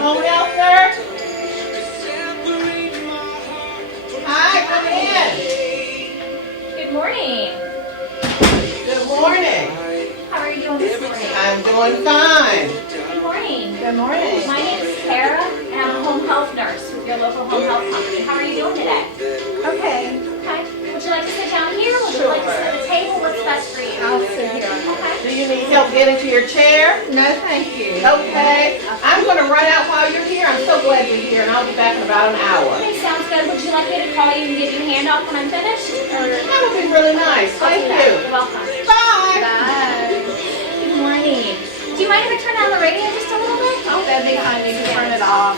home health nurse? Hi, come in. Good morning. Good morning. How are you doing this morning? I'm doing fine. Good morning. Good morning. My name is Tara, and I'm a home health nurse with your local home health company. How are you doing today? Okay, Okay. Would you like to sit down here? Would you like to sit at the table? What's best for you? I'll sit here. Okay. Do you need help getting to your chair? No, thank you. Okay. I'm going to run out while you're here. I'm so glad you're here, and I'll be back in about an hour. Okay, sounds good. Would you like me to call you and give you a handoff when I'm finished? Or That would be really nice. Thank You're you. welcome. Bye. Bye. Good morning. Do you mind if I turn down the radio just a little bit? Oh, that'd be fine. You can turn it off.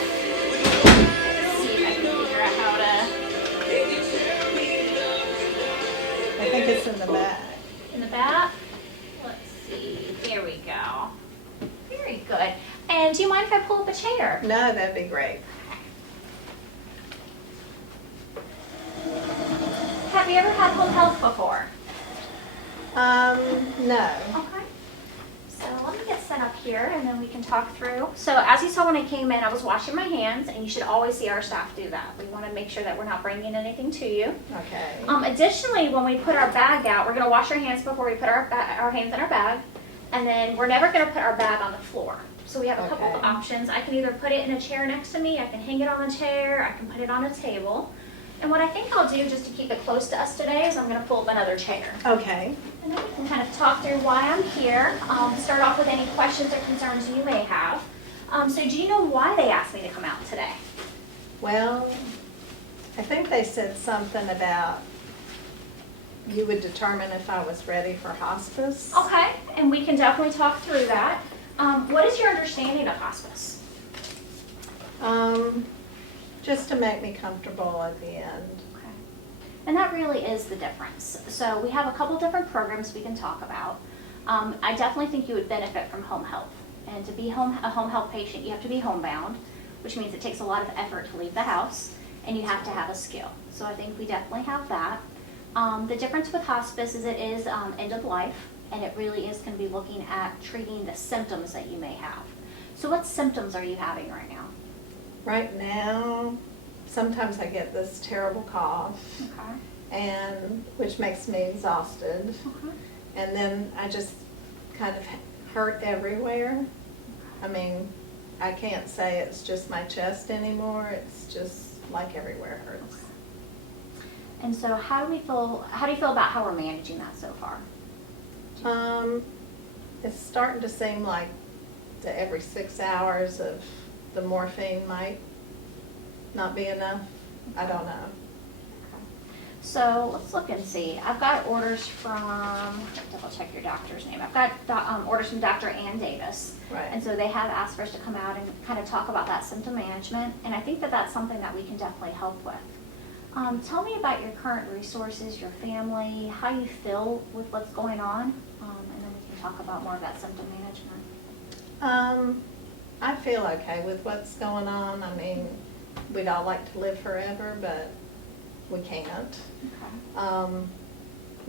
Let's see if I can figure out how to. I think it's in the back. In the back? Let's see. There we go. Very good. And do you mind if I pull up a chair? No, that'd be great. Have you ever had home health before? No. Okay. So let me get set up here and then we can talk through. So as you saw when I came in, I was washing my hands, and you should always see our staff do that. We want to make sure that we're not bringing anything to you. Okay. Additionally, when we put our bag out, we're going to wash our hands before we put our hands in our bag, and then we're never going to put our bag on the floor. So we have a couple of Okay. options. I can either put it in a chair next to me, I can hang it on a chair, I can put it on a table. And what I think I'll do, just to keep it close to us today, is I'm going to pull up another chair. Okay. And then we can kind of talk through why I'm here, start off with any questions or concerns you may have. So do you know why they asked me to come out today? Well, I think they said something about you would determine if I was ready for hospice. Okay, and we can definitely talk through that. What is your understanding of hospice? Just to make me comfortable at the end. Okay. And that really is the difference. So we have a couple different programs we can talk about. I definitely think you would benefit from home health. And to be a home health patient, you have to be homebound, which means it takes a lot of effort to leave the house, and you have to have a skill. So I think we definitely have that. The difference with hospice is it is end of life, and it really is going to be looking at treating the symptoms that you may have. So what symptoms are you having right now? Right now, sometimes I get this terrible cough, Okay. and which makes me exhausted. Okay. And then I just kind of hurt everywhere. I mean, I can't say it's just my chest anymore. It's just like everywhere hurts. And so how do you feel about how we're managing that so far? It's starting to seem like that every 6 hours of the morphine might not be enough. I don't know. So let's look and see. I've got orders from, double check your doctor's name. I've got orders from Dr. Ann Davis. Right. And so they have asked for us to come out and kind of talk about that symptom management. And I think that that's something that we can definitely help with. Tell me about your current resources, your family, how you feel with what's going on, and then we can talk about more of that symptom management. I feel okay with what's going on. I mean, we'd all like to live forever, but we can't. Okay.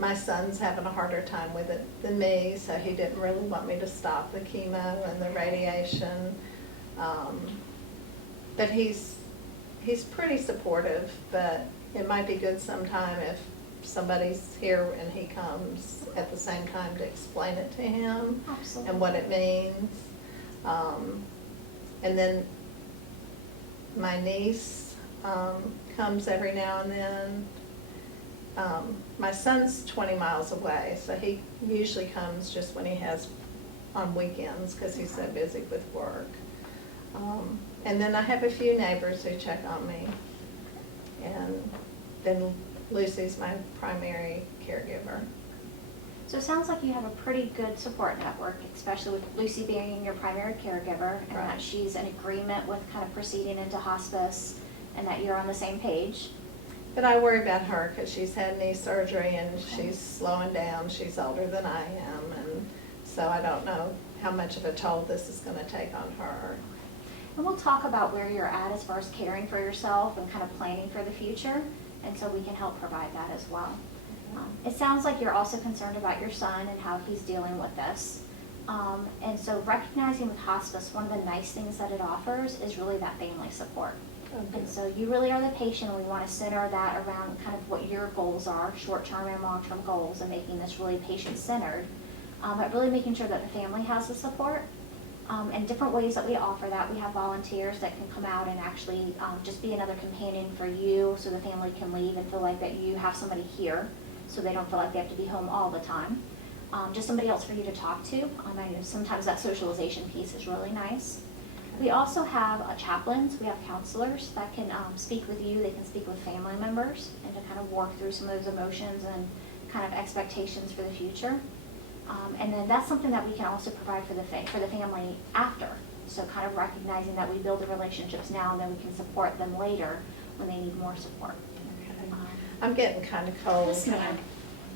My son's having a harder time with it than me, so he didn't really want me to stop the chemo and the radiation. But he's pretty supportive, but it might be good sometime if somebody's here and he comes at the same time to explain it to him. Absolutely. And what it means. And then my niece comes every now and then. My son's 20 miles away, so he usually comes just when he has on weekends because he's so busy with work. And then I have a few neighbors who check on me. And then Lucy's my primary caregiver. So it sounds like you have a pretty good support network, especially with Lucy being your primary caregiver, and Right. that she's in agreement with kind of proceeding into hospice, and that you're on the same page. But I worry about her because she's had knee surgery and she's slowing down. She's older than I am, and so I don't know how much of a toll this is going to take on her. And we'll talk about where you're at as far as caring for yourself and kind of planning for the future, and so we can help provide that as well. It sounds like you're also concerned about your son and how he's dealing with this. And so recognizing with hospice, one of the nice things that it offers is really that family support. Okay. And so you really are the patient, and we want to center that around kind of what your goals are, short-term and long-term goals, and making this really patient-centered, but really making sure that the family has the support. And different ways that we offer that, we have volunteers that can come out and actually just be another companion for you, so the family can leave and feel like that you have somebody here, so they don't feel like they have to be home all the time. Just somebody else for you to talk to. I know sometimes that socialization piece is really nice. We also have chaplains, we have counselors that can speak with you, they can speak with family members, and to kind of work through some of those emotions and kind of expectations for the future. And then that's something that we can also provide for the family after. So kind of recognizing that we build the relationships now, and then we can support them later when they need more support. Okay. I'm getting kind of cold. Yes, Can I ma'am.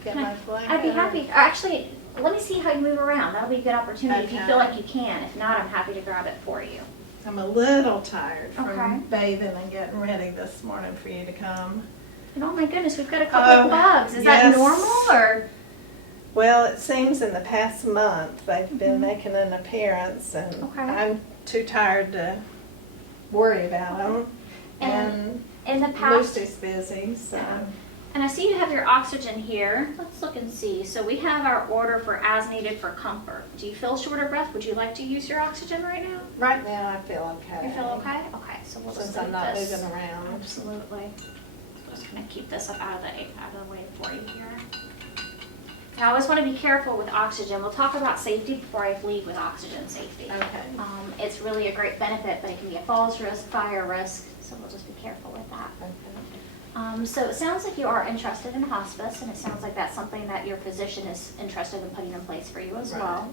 get my blanket? I'd be happy, actually, let me see how you move around. That'll be a good opportunity if you Okay. feel like you can. If not, I'm happy to grab it for you. I'm a little tired from Okay. bathing and getting ready this morning for you to come. And oh my goodness, we've got a couple of bugs. Is that yes. normal, or? Well, it seems in the past month they've been Mhm. making an appearance, and Okay. I'm too tired to worry about them. And in the past, Lucy's busy, so. Yeah. And I see you have your oxygen here. Let's look and see. So we have our order for as needed for comfort. Do you feel short of breath? Would you like to use your oxygen right now? Right now, I feel okay. You feel okay? Okay, so we'll just Since I'm leave not this. moving around. Absolutely. So just gonna keep this up out of the way for you here. Now, I always want to be careful with oxygen. We'll talk about safety before I leave with oxygen safety. Okay. It's really a great benefit, but it can be a falls risk, fire risk, so we'll just be careful with that. Okay. So it sounds like you are interested in hospice, and it sounds like that's something that your physician is interested in putting in place for you as Right. well.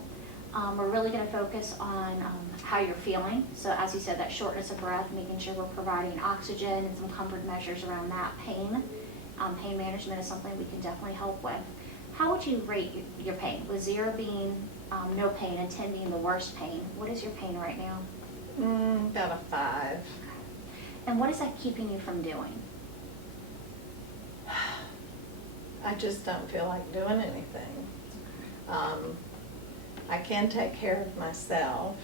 We're really going to focus on how you're feeling. So as you said, that shortness of breath, making sure we're providing oxygen and some comfort measures around that pain. Pain management is something we can definitely help with. How would you rate your pain? With 0 being no pain and 10 being the worst pain, what is your pain right now? About a 5. And what is that keeping you from doing? I just don't feel like doing anything. I can take care of myself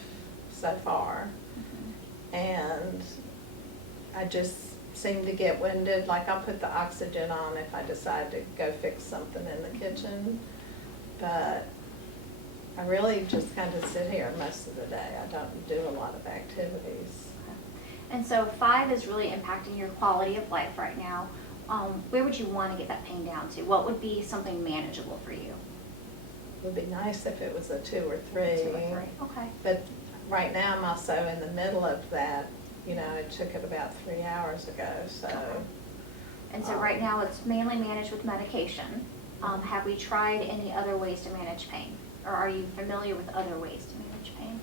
so far, and I just seem to get winded. Like, I'll put the oxygen on if I decide to go fix something in the kitchen, but I really just kind of sit here most of the day. I don't do a lot of activities. And so 5 is really impacting your quality of life right now. Where would you want to get that pain down to? What would be something manageable for you? It would be nice if it was a 2 or 3. 2 or 3, okay. But right now, I'm also in the middle of that. You know, it took it about 3 hours ago, so. And so right now, it's mainly managed with medication. Have we tried any other ways to manage pain? Or are you familiar with other ways to manage pain?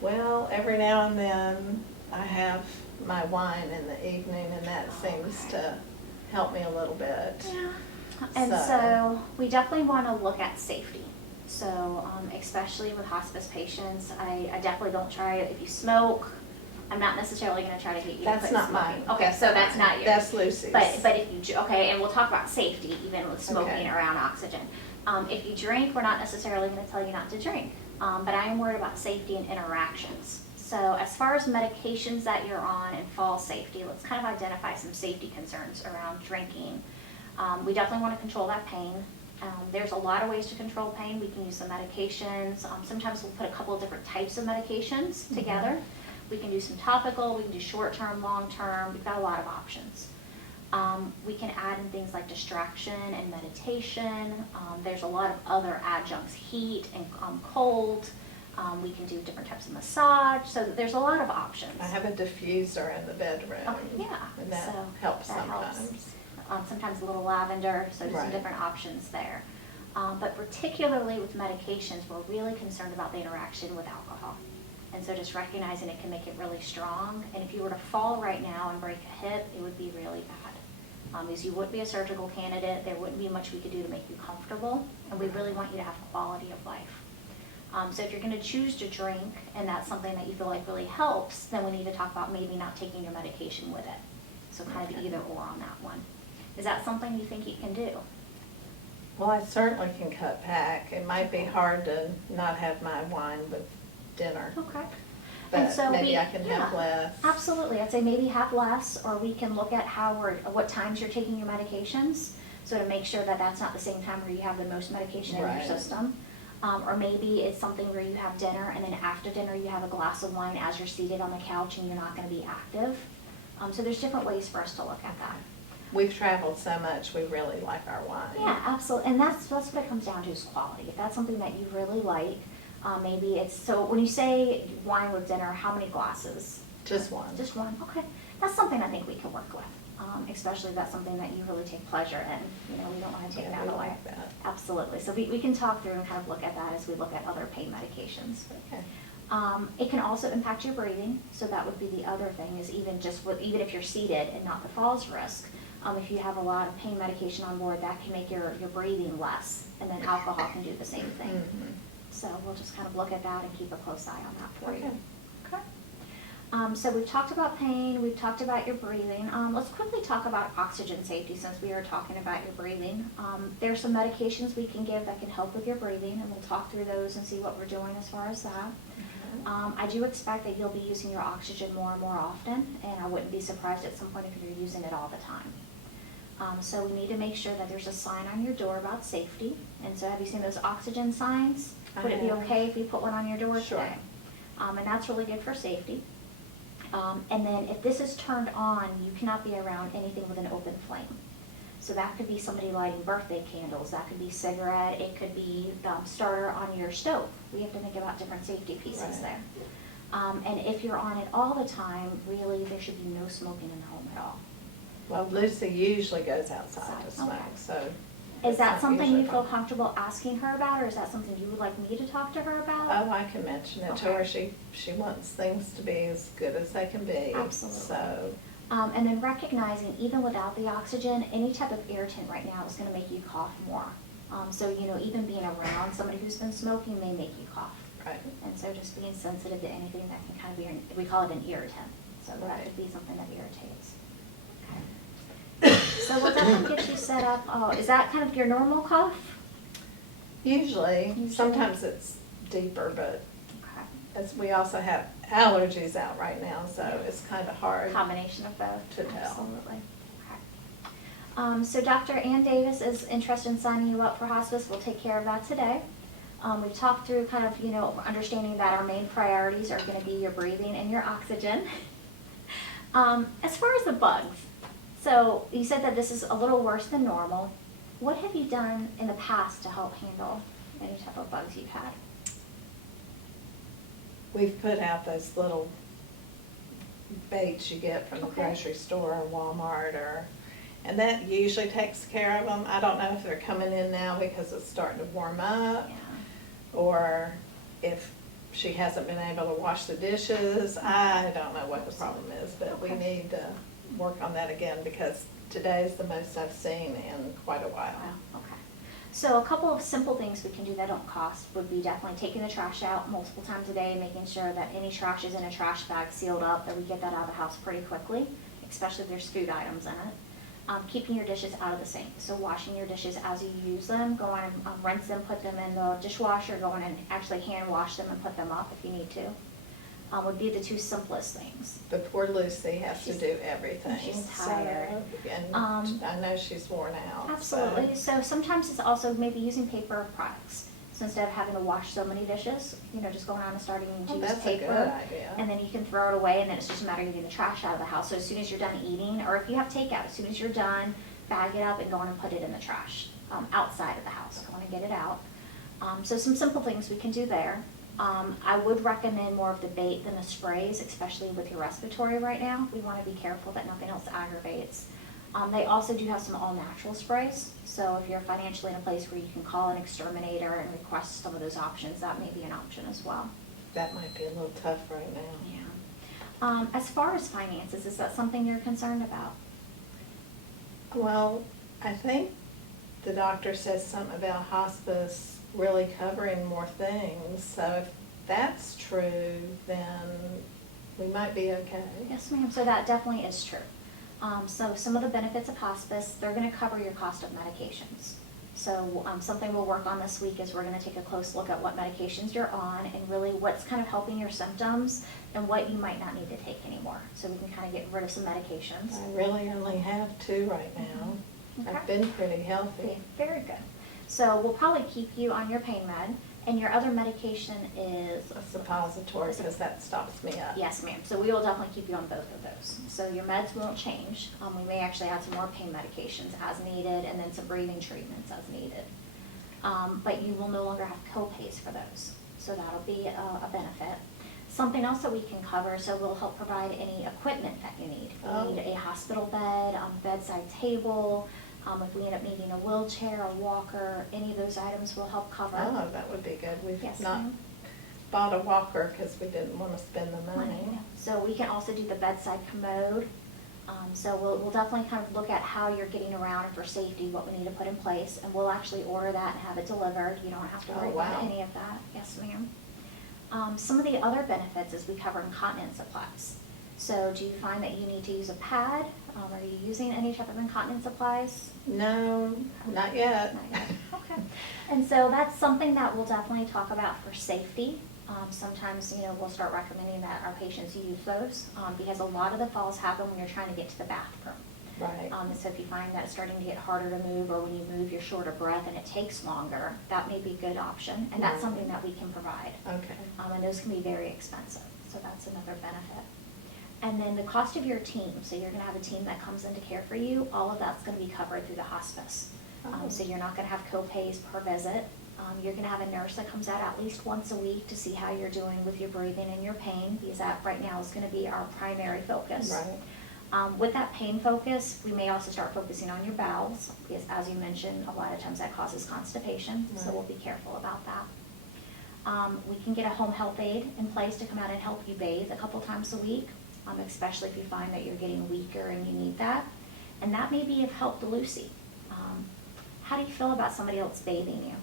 Well, every now and then, I have my wine in the evening, and that seems to help me a little bit. Yeah. And so we definitely want to look at safety. So especially with hospice patients, I definitely don't try it. If you smoke, I'm not necessarily going to try to get you to That's quit not smoking. mine. Okay, so that's not yours. That's Lucy's. But if you, okay, and we'll talk about safety even with smoking Okay. around oxygen. If you drink, we're not necessarily going to tell you not to drink. But I am worried about safety and interactions. So as far as medications that you're on and fall safety, let's kind of identify some safety concerns around drinking. We definitely want to control that pain. There's a lot of ways to control pain. We can use some medications. Sometimes we'll put a couple of different types of medications together. We can do some topical, we can do short-term, long-term. We've got a lot of options. We can add in things like distraction and meditation. There's a lot of other adjuncts, heat and cold. We can do different types of massage. So there's a lot of options. I have a diffuser in the bedroom. Okay, yeah. And that So helps that helps. sometimes. Sometimes a little lavender, so some Right. different options there. But particularly with medications, we're really concerned about the interaction with alcohol. And so just recognizing it can make it really strong. And if you were to fall right now and break a hip, it would be really bad. Because you wouldn't be a surgical candidate, there wouldn't be much we could do to make you comfortable, and we really want you to have quality of life. So if you're going to choose to drink, and that's something that you feel like really helps, then we need to talk about maybe not taking your medication with it. So kind of Okay. either or on that one. Is that something you think you can do? Well, I certainly can cut back. It might be hard to not have my wine with dinner, Okay. but so maybe I can have yeah, less. Absolutely, I'd say maybe have less, or we can look at what times you're taking your medications, so to make sure that that's not the same time where you have the most medication in your Right. system. Or maybe it's something where you have dinner, and then after dinner you have a glass of wine as you're seated on the couch and you're not gonna be active. So there's different ways for us to look at that. We've traveled so much, we really like our wine. Yeah, absolutely, and that's what it comes down to, is quality. If that's something that you really like, maybe it's, so when you say wine with dinner, how many glasses? Just one. Just one, okay. That's something I think we can work with, especially if that's something that you really take pleasure in. You know, we don't want to take Yeah, that we away. like that. Absolutely, so we can talk through and kind of look at that as we look at other pain medications. Okay. It can also impact your breathing, so that would be the other thing, is even if you're seated and not the falls risk, if you have a lot of pain medication on board, that can make your breathing less, and then alcohol can do the same thing. Mhm. So we'll just kind of look at that and keep a close eye on that for you. Okay. Okay. So we've talked about pain, we've talked about your breathing. Let's quickly talk about oxygen safety, since we are talking about your breathing. There's some medications we can give that can help with your breathing, and we'll talk through those and see what we're doing as far as that. I do expect that you'll be using your oxygen more and more often, and I wouldn't be surprised at some point if you're using it all the time. So we need to make sure that there's a sign on your door about safety. And so have you seen those oxygen signs? I Would it be have. okay if you put one on your door Sure. today? And that's really good for safety. And then if this is turned on, you cannot be around anything with an open flame. So that could be somebody lighting birthday candles, that could be cigarette, it could be the starter on your stove. We have to think about different safety pieces Right. there. And if you're on it all the time, really, there should be no smoking in the home at all. Well, Lucy usually goes outside to Okay. smoke, so. Is it's that not something usually you feel fun. comfortable asking her about, or is that something you would like me to talk to her about? Oh, I can mention it to Okay. her. She wants things to be as good as they can be. Absolutely. So, And then recognizing, even without the oxygen, any type of irritant right now is gonna make you cough more. So, you know, even being around somebody who's been smoking may make you cough. right. And so just being sensitive to anything that can kind of be, we call it an irritant. So that Right. would be something that irritates. Okay. So we'll definitely get you set up. Oh, is that kind of your normal cough? Usually, Usually. sometimes it's deeper, but Okay. as we also have allergies out right now, so it's kind of hard. Combination of both. To tell. Absolutely. Okay. So Dr. Ann Davis is interested in signing you up for hospice. We'll take care of that today. We've talked through kind of, you know, understanding that our main priorities are going to be your breathing and your oxygen. As far as the bugs, so you said that this is a little worse than normal. What have you done in the past to help handle any type of bugs you've had? We've put out those little baits you get from the Okay. grocery store or Walmart and that usually takes care of them. I don't know if they're coming in now because it's starting to warm up, Yeah. or if she hasn't been able to wash the dishes. I don't know what the problem is, but we Okay. need to work on that again because today's the most I've seen in quite a while. Wow, okay. So a couple of simple things we can do that don't cost would be definitely taking the trash out multiple times a day, making sure that any trash is in a trash bag sealed up, that we get that out of the house pretty quickly, especially if there's food items in it. Keeping your dishes out of the sink, so washing your dishes as you use them, go on and rinse them, put them in the dishwasher, go on and actually hand wash them and put them up if you need to, would be the two simplest things. But poor Lucy has to She's- do everything. she's so- tired. And I know she's worn out. Absolutely. So sometimes it's also maybe using paper products. So instead of having to wash so many dishes, you know, just going on and starting to Oh, use that's a paper. good idea. And then you can throw it away, and then it's just a matter of getting the trash out of the house. So as soon as you're done eating, or if you have takeout, as soon as you're done, bag it up and go on and put it in the trash outside of the house. Go on and get it out. So some simple things we can do there. I would recommend more of the bait than the sprays, especially with your respiratory right now. We want to be careful that nothing else aggravates. They also do have some all-natural sprays, so if you're financially in a place where you can call an exterminator and request some of those options, that may be an option as well. That might be a little tough right now. Yeah. As far as finances, is that something you're concerned about? Well, I think the doctor says something about hospice really covering more things, so if that's true, then we might be okay. Yes, ma'am, so that definitely is true. So some of the benefits of hospice, they're gonna cover your cost of medications. So something we'll work on this week is we're going to take a close look at what medications you're on and really what's kind of helping your symptoms and what you might not need to take anymore. So we can kind of get rid of some medications. I really only have 2 right now. Okay. I've been pretty healthy. Very good. So we'll probably keep you on your pain med, and your other medication is? A suppository, because that stops me up. Yes, ma'am. So we will definitely keep you on both of those. So your meds won't change. We may actually add some more pain medications as needed, and then some breathing treatments as needed. But you will no longer have co-pays for those. So that'll be a benefit. Something else that we can cover, so we'll help provide any equipment that you need. If you need a hospital bed, bedside table, if we end up needing a wheelchair, a walker, any of those items we'll help cover. Oh, that would be good. We've Yes, not ma'am. bought a walker because we didn't want to spend the money. So we can also do the bedside commode. So we'll definitely kind of look at how you're getting around and for safety, what we need to put in place, and we'll actually order that and have it delivered. You don't have to worry about wow. any of that. Yes, ma'am. Some of the other benefits is we cover incontinence supplies. So do you find that you need to use a pad? Are you using any type of incontinence supplies? No, not yet. Not yet. Okay. And so that's something that we'll definitely talk about for safety. Sometimes, we'll start recommending that our patients use those because a lot of the falls happen when you're trying to get to the bathroom. Right. And so if you find that it's starting to get harder to move, or when you move you're short of breath and it takes longer, that may be a good option, and that's Right. something that we can provide. Okay. And those can be very expensive, so that's another benefit. And then the cost of your team, so you're gonna have a team that comes in to care for you, all of that's gonna be covered through the hospice. Oh. So you're not gonna have co-pays per visit. You're gonna have a nurse that comes out at least once a week to see how you're doing with your breathing and your pain, because that right now is gonna be our primary focus. Right. With that pain focus, we may also start focusing on your bowels, because as you mentioned, a lot of times that causes constipation, so Right. we'll be careful about that. We can get a home health aide in place to come out and help you bathe a couple times a week, especially if you find that you're getting weaker and you need that. And that may be of help to Lucy. How do you feel about somebody else bathing you?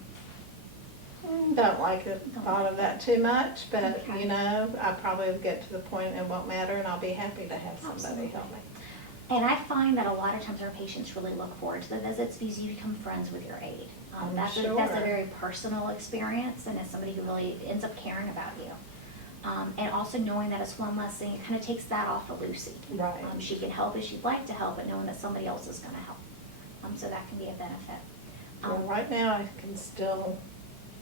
Don't like the Don't thought like of that too much, but, Okay. I probably will get to the point it won't matter, and I'll be happy to have somebody Absolutely. help me. And I find that a lot of times our patients really look forward to the visits because you become friends with your aide. I'm That's a sure. very personal experience, and it's somebody who really ends up caring about you. And also knowing that it's one less thing, it kind of takes that off of Lucy. Right. She can help as she'd like to help, but knowing that somebody else is gonna help. So that can be a benefit. Well, right now, I can still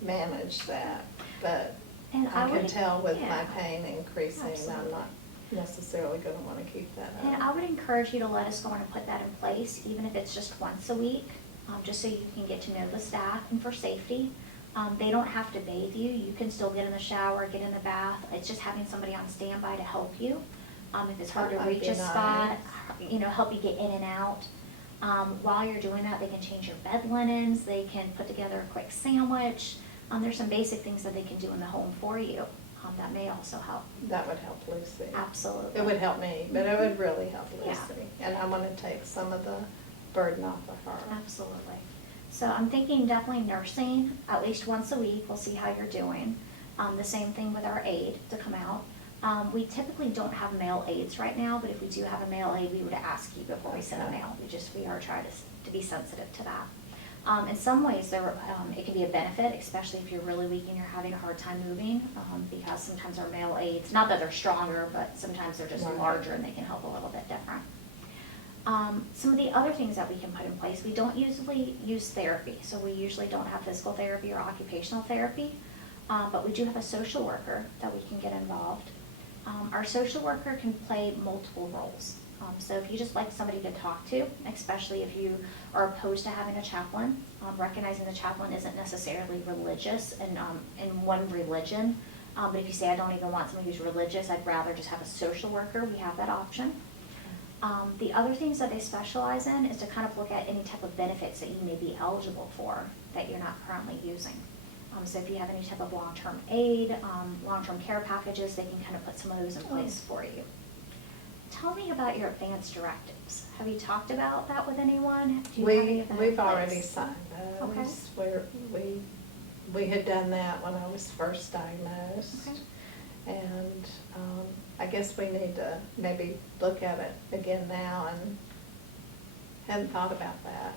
manage that, but And I I can would- tell with my yeah. pain increasing, I'm Absolutely. not necessarily gonna wanna keep that up. And I would encourage you to let us go on and put that in place, even if it's just once a week, just so you can get to know the staff and for safety. They don't have to bathe you. You can still get in the shower, get in the bath. It's just having somebody on standby to help you. If it's hard to That might reach be a spot, nice. help you get in and out. While you're doing that, they can change your bed linens. They can put together a quick sandwich. There's some basic things that they can do in the home for you. That may also help. That would help Lucy. Absolutely. It would help me, but it would really help Yeah. Lucy. And I wanna take some of the burden off of her. Absolutely. So I'm thinking definitely nursing, at least once a week, we'll see how you're doing. The same thing with our aide to come out. We typically don't have male aides right now, but if we do have a male aide, we would ask you before we send a Okay. male. We are trying to be sensitive to that. In some ways, it can be a benefit, especially if you're really weak and you're having a hard time moving, because sometimes our male aides, not that they're stronger, but sometimes they're just Right. larger and they can help a little bit different. Some of the other things that we can put in place, we don't usually use therapy, so we usually don't have physical therapy or occupational therapy, but we do have a social worker that we can get involved. Our social worker can play multiple roles. So if you just like somebody to talk to, especially if you are opposed to having a chaplain, recognizing the chaplain isn't necessarily religious and in one religion, but if you say, I don't even want somebody who's religious, I'd rather just have a social worker, we have that option. The other things that they specialize in is to kind of look at any type of benefits that you may be eligible for that you're not currently using. So if you have any type of long-term aid, long-term care packages, they can kind of put some of those in place for you. Tell me about your advance directives. Have you talked about that with anyone? Do you have any of that in We've already place? signed Okay. those. We had done that when I was first diagnosed. Okay. And I guess we need to maybe look at it again now, and hadn't thought about that.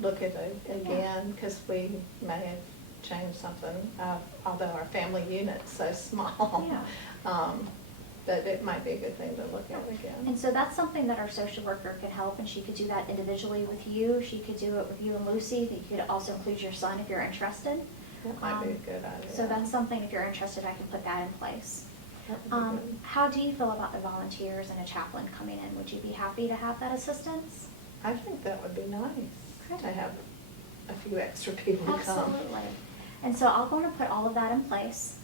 look at it again, because we may have changed something, although our family unit's so small. Yeah. But it might be a good thing to look at again. And so that's something that our social worker can help, and she could do that individually with you. She could do it with you and Lucy. You could also include your son if you're interested. That might be a good idea. So that's something, if you're interested, I can put that in place. That would be good. How do you feel about the volunteers and a chaplain coming in? Would you be happy to have that assistance? I think that would be nice, Good. to have a few extra people come. Absolutely. And so I'll go and put all of that in place.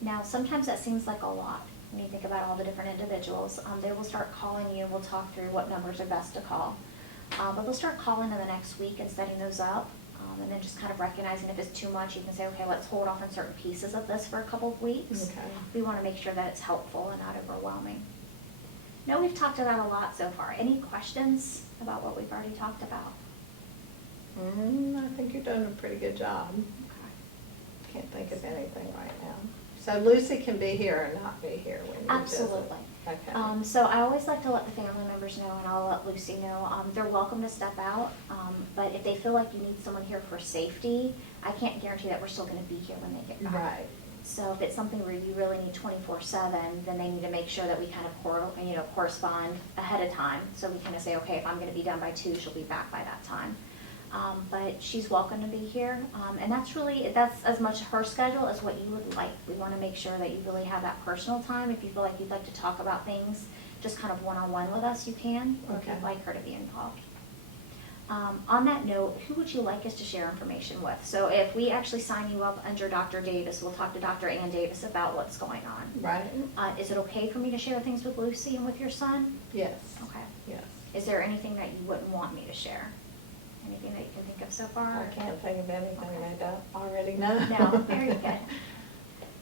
Now, sometimes that seems like a lot when you think about all the different individuals. They will start calling you, and we'll talk through what numbers are best to call. But they'll start calling in the next week and setting those up. And then just kind of recognizing if it's too much, you can say, okay, let's hold off on certain pieces of this for a couple of weeks. Okay. We want to make sure that it's helpful and not overwhelming. No, we've talked about a lot so far. Any questions about what we've already talked about? I think you're doing a pretty good job. Can't think of anything right now. So Lucy can be here or not be here when you visit? Absolutely. Okay. So I always like to let the family members know, and I'll let Lucy know, they're welcome to step out, but if they feel like you need someone here for safety, I can't guarantee that we're still gonna be here when they get back. Right. So if it's something where you really need 24/7, then they need to make sure that we kind of correspond ahead of time. So we kind of say, okay, if I'm gonna be done by 2, she'll be back by that time. But she's welcome to be here, and that's as much her schedule as what you would like. We want to make sure that you really have that personal time. If you feel like you'd like to talk about things just kind of one-on-one with us, you can, or if Okay. you'd like her to be involved. On that note, who would you like us to share information with? So if we actually sign you up under Dr. Davis, we'll talk to Dr. Ann Davis about what's going on. Right? Is it okay for me to share things with Lucy and with your son? Yes. Okay. Yes. Is there anything that you wouldn't want me to share? Anything that you can think of so far? I can't think of anything Okay. I don't already know. No, very good.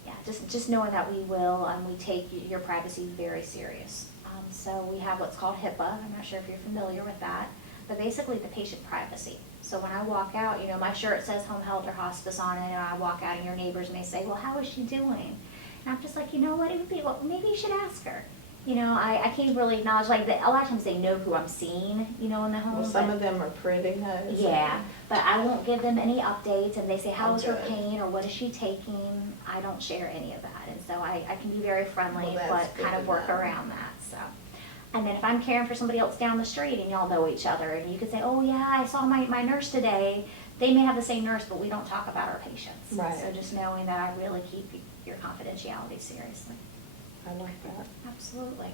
Yeah, just knowing that we will, we take your privacy very serious. So we have what's called HIPAA. I'm not sure if you're familiar with that, but basically the patient privacy. So when I walk out, my shirt says home health or hospice on it, and I walk out and your neighbors may say, well, how is she doing? And I'm just like, you know what, it would be, well, maybe you should ask her. I can't really acknowledge, a lot of times they know who I'm seeing, in the home. Well, some but- of them are pretty nice. Yeah, but I won't give them any updates, and they say, how is her Okay. pain, or what is she taking? I don't share any of that, and so I can be very friendly, Well, that's but good kind of to work know. around that, so. And then if I'm caring for somebody else down the street, and y'all know each other, and you can say, oh yeah, I saw my nurse today, they may have the same nurse, but we don't talk about our patients. Right. So just knowing that I really keep your confidentiality seriously. I like that. Absolutely.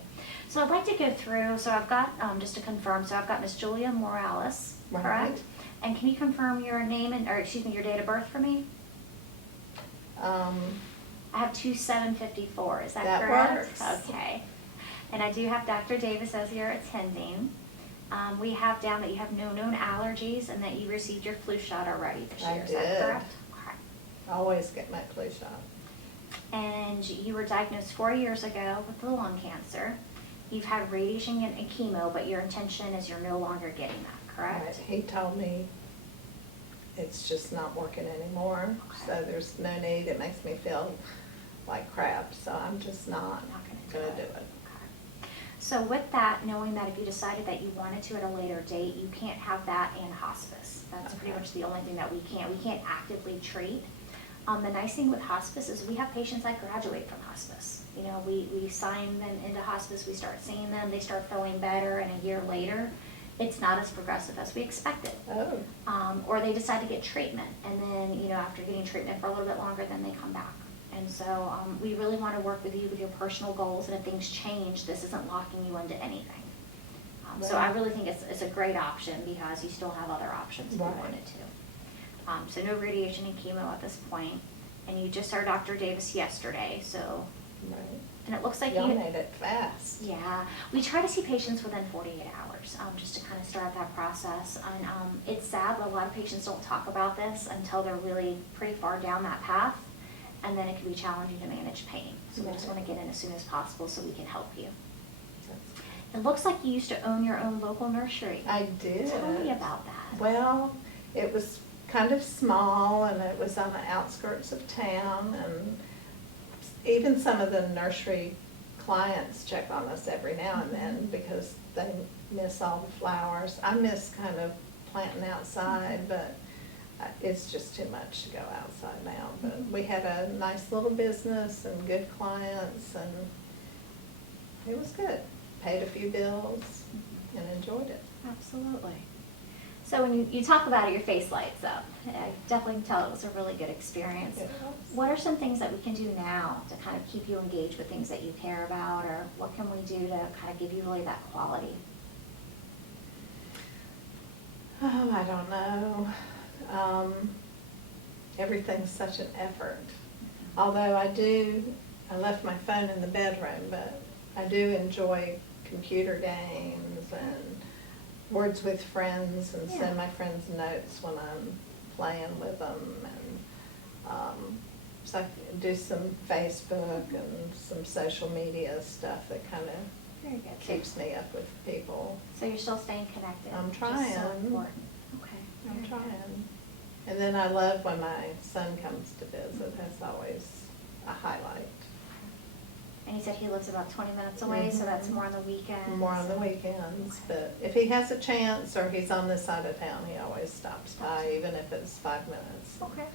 So I'd like to go through, so I've got, just to confirm, so I've got Miss Julia Morales, Right. correct? And can you confirm your name your date of birth for me? I have 2754, is that That correct? works. Okay. And I do have Dr. Davis as your attending. We have down that you have no known allergies and that you received your flu shot already this I year, is that did. correct? Okay. Always get my flu shot. And you were diagnosed 4 years ago with the lung cancer. You've had radiation and chemo, but your intention is you're no longer getting that, correct? Right. He told me it's just not working anymore, Okay. so there's no need. It makes me feel like crap, so I'm just not Not gonna gonna do do it. Okay. So with that, knowing that if you decided that you wanted to at a later date, you can't have that and hospice. That's pretty Okay. much the only thing that we can't actively treat. The nice thing with hospice is we have patients that graduate from hospice. We sign them into hospice, we start seeing them, they start feeling better, and a year later, it's not as progressive as we expected. Oh, Or they decide to get treatment, and then, after getting treatment for a little bit longer, then they come back. And so we really want to work with you with your personal goals, and if things change, this isn't locking you into anything. So I Right. really think it's a great option because you still have other options if you Right. wanted to. So no radiation and chemo at this point, and you just saw Dr. Davis yesterday, so, right. and it looks like Y'all you. made it fast. Yeah, we try to see patients within 48 hours, just to kind of start that process. And it's sad, but a lot of patients don't talk about this until they're really pretty far down that path, and then it can be challenging to manage pain. So we just Right. want to get in as soon as possible so we can help you. That's- It looks like you used to own your own local nursery. I did. Tell me about that. Well, it was kind of small, and it was on the outskirts of town, and even some of the nursery clients check on us every now and then because they miss all the flowers. I miss kind of planting outside, but it's just too much to go outside now. But we had a nice little business and good clients, and it was good. Paid a few bills and enjoyed it. Absolutely. So when you talk about it, your face lights up. I definitely can tell it was a really good experience. It was. What are some things that we can do now to kind of keep you engaged with things that you care about, or what can we do to kind of give you really that quality? Oh, I don't know. Everything's such an effort. Although I left my phone in the bedroom, but I do enjoy computer games and words with friends, and Yeah. send my friends notes when I'm playing with them, and so I do some Facebook and some social media stuff that kind of Very good. keeps me up with people. So you're still staying connected. I'm which is so trying. important. Okay. I'm very good. trying. And then I love when my son comes to visit. That's always a highlight. And you said he lives about 20 minutes away, so that's Mhm. more on the weekends. More on the weekends, but if he has a chance or he's on this side of town, he always stops by, even if it's 5 minutes. Okay.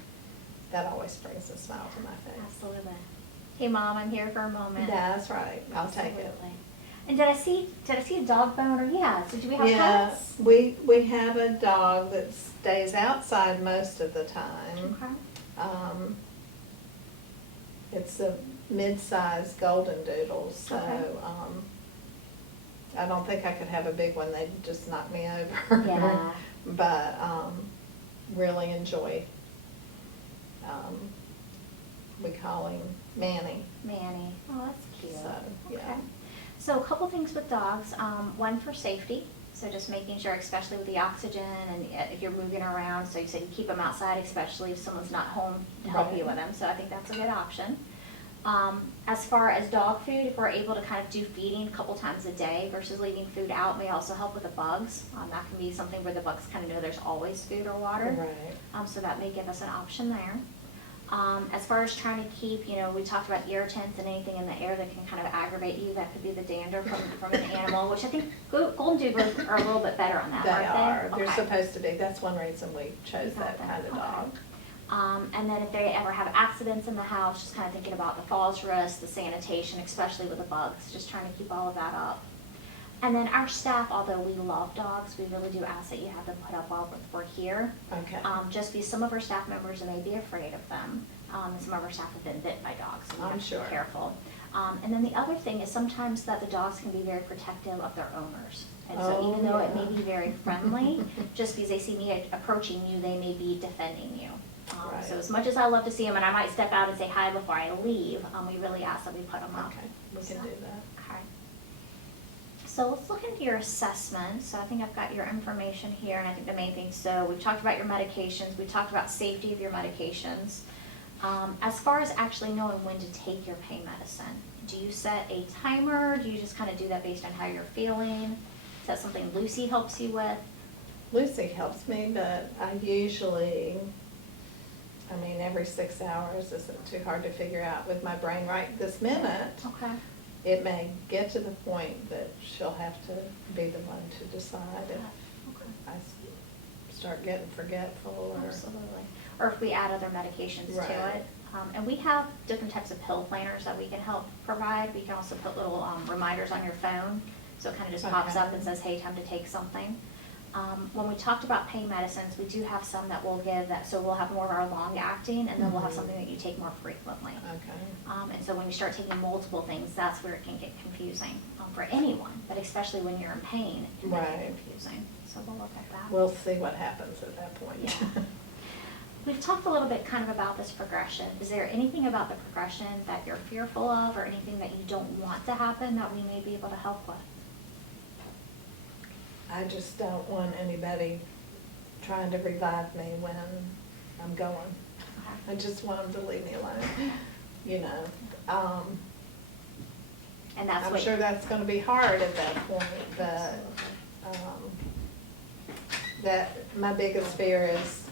That always brings a smile to my face. Absolutely. Hey, Mom, I'm here for a moment. That's right, I'll take it. Absolutely. And did I see a dog bone, or so do we have Yeah, pets? we have a dog that stays outside most of the time. Okay. It's a mid-sized golden doodle, so, Okay. I don't think I could have a big one, they'd just knock me over. Yeah. But, really enjoy, we call him Manny, Manny. Oh, that's cute. so, yeah. Okay. So a couple things with dogs. One for safety. So just making sure, especially with the oxygen and if you're moving around, so you said you keep them outside, especially if someone's not home to help you Right. with them. So I think that's a good option. As far as dog food, if we're able to kind of do feeding a couple times a day versus leaving food out, may also help with the bugs. That can be something where the bugs kind of know there's always food or water. Right. So that may give us an option there. As far as trying to keep, we talked about irritants and anything in the air that can kind of aggravate you. That could be the dander from an animal, which I think golden doodles are a little bit better on that, They aren't are, they? they're Okay. supposed to be, that's one reason we chose You got that kind of Okay. dog. And then if they ever have accidents in the house, just kind of thinking about the falls risk, the sanitation, especially with the bugs, just trying to keep all of that up. And then our staff, although we love dogs, we really do ask that you have them put up while we're here. Okay. Just because some of our staff members may be afraid of them. And some of our staff have been bit by dogs, so we I'm have to sure. be careful. And then the other thing is sometimes that the dogs can be very protective of their owners. And so Oh, even though it may yeah. be very friendly, just because they see me approaching you, they may be defending you. Right. So as much as I love to see them, and I might step out and say hi before I leave, we really ask that we put them up. Okay, we can do that. Okay. So let's look into your assessment. So I think I've got your information here, and I think the main thing, so we've talked about your medications, we talked about safety of your medications. As far as actually knowing when to take your pain medicine, do you set a timer? Do you just kind of do that based on how you're feeling? Is that something Lucy helps you with? Lucy helps me, but I usually, every 6 hours isn't too hard to figure out with my brain right this minute. Okay. It may get to the point that she'll have to be the one to decide if Okay. I start getting forgetful or. Absolutely. Or if we add other medications to Right. it. And we have different types of pill planners that we can help provide. We can also put little reminders on your phone. So it kind of just pops Okay. up and says, hey, time to take something. When we talked about pain medicines, we do have some that we'll give that, so we'll have more of our long acting, and then we'll have Mhm. something that you take more frequently. Okay. And so when you start taking multiple things, that's where it can get confusing for anyone, but especially when you're in pain, it can get Right. confusing. So we'll look at that. We'll see what happens at that point. Yeah. We've talked a little bit kind of about this progression. Is there anything about the progression that you're fearful of, or anything that you don't want to happen that we may be able to help with? I just don't want anybody trying to revive me when I'm going. Okay. I just want them to leave me alone, And that's I'm what. sure that's gonna be hard at that point, but, Absolutely. that, my biggest fear is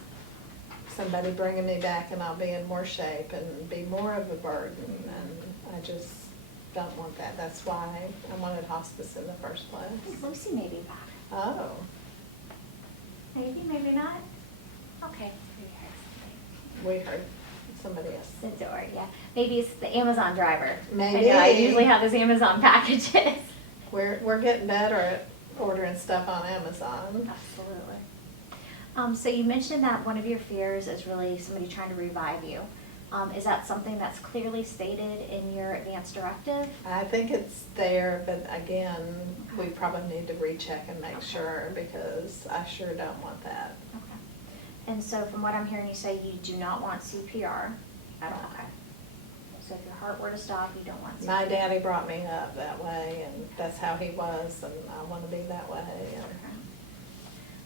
somebody bringing me back and I'll be in more shape and be more of a burden, and I just don't want that. That's why I wanted hospice in the first place. Lucy may be back. Oh, Maybe, maybe not. Okay. We heard somebody else. The door, yeah. Maybe it's the Amazon driver. Maybe. I usually have those Amazon packages. We're getting better at ordering stuff on Amazon. Absolutely. So you mentioned that one of your fears is really somebody trying to revive you. Is that something that's clearly stated in your advance directive? I think it's there, but again, we probably need to recheck and make Okay. sure, because I sure don't want that. Okay. And so from what I'm hearing you say, you do not want CPR at all? Okay. So if your heart were to stop, you don't want CPR? My daddy brought me up that way, and that's how he was, and I want to be that way. And Okay.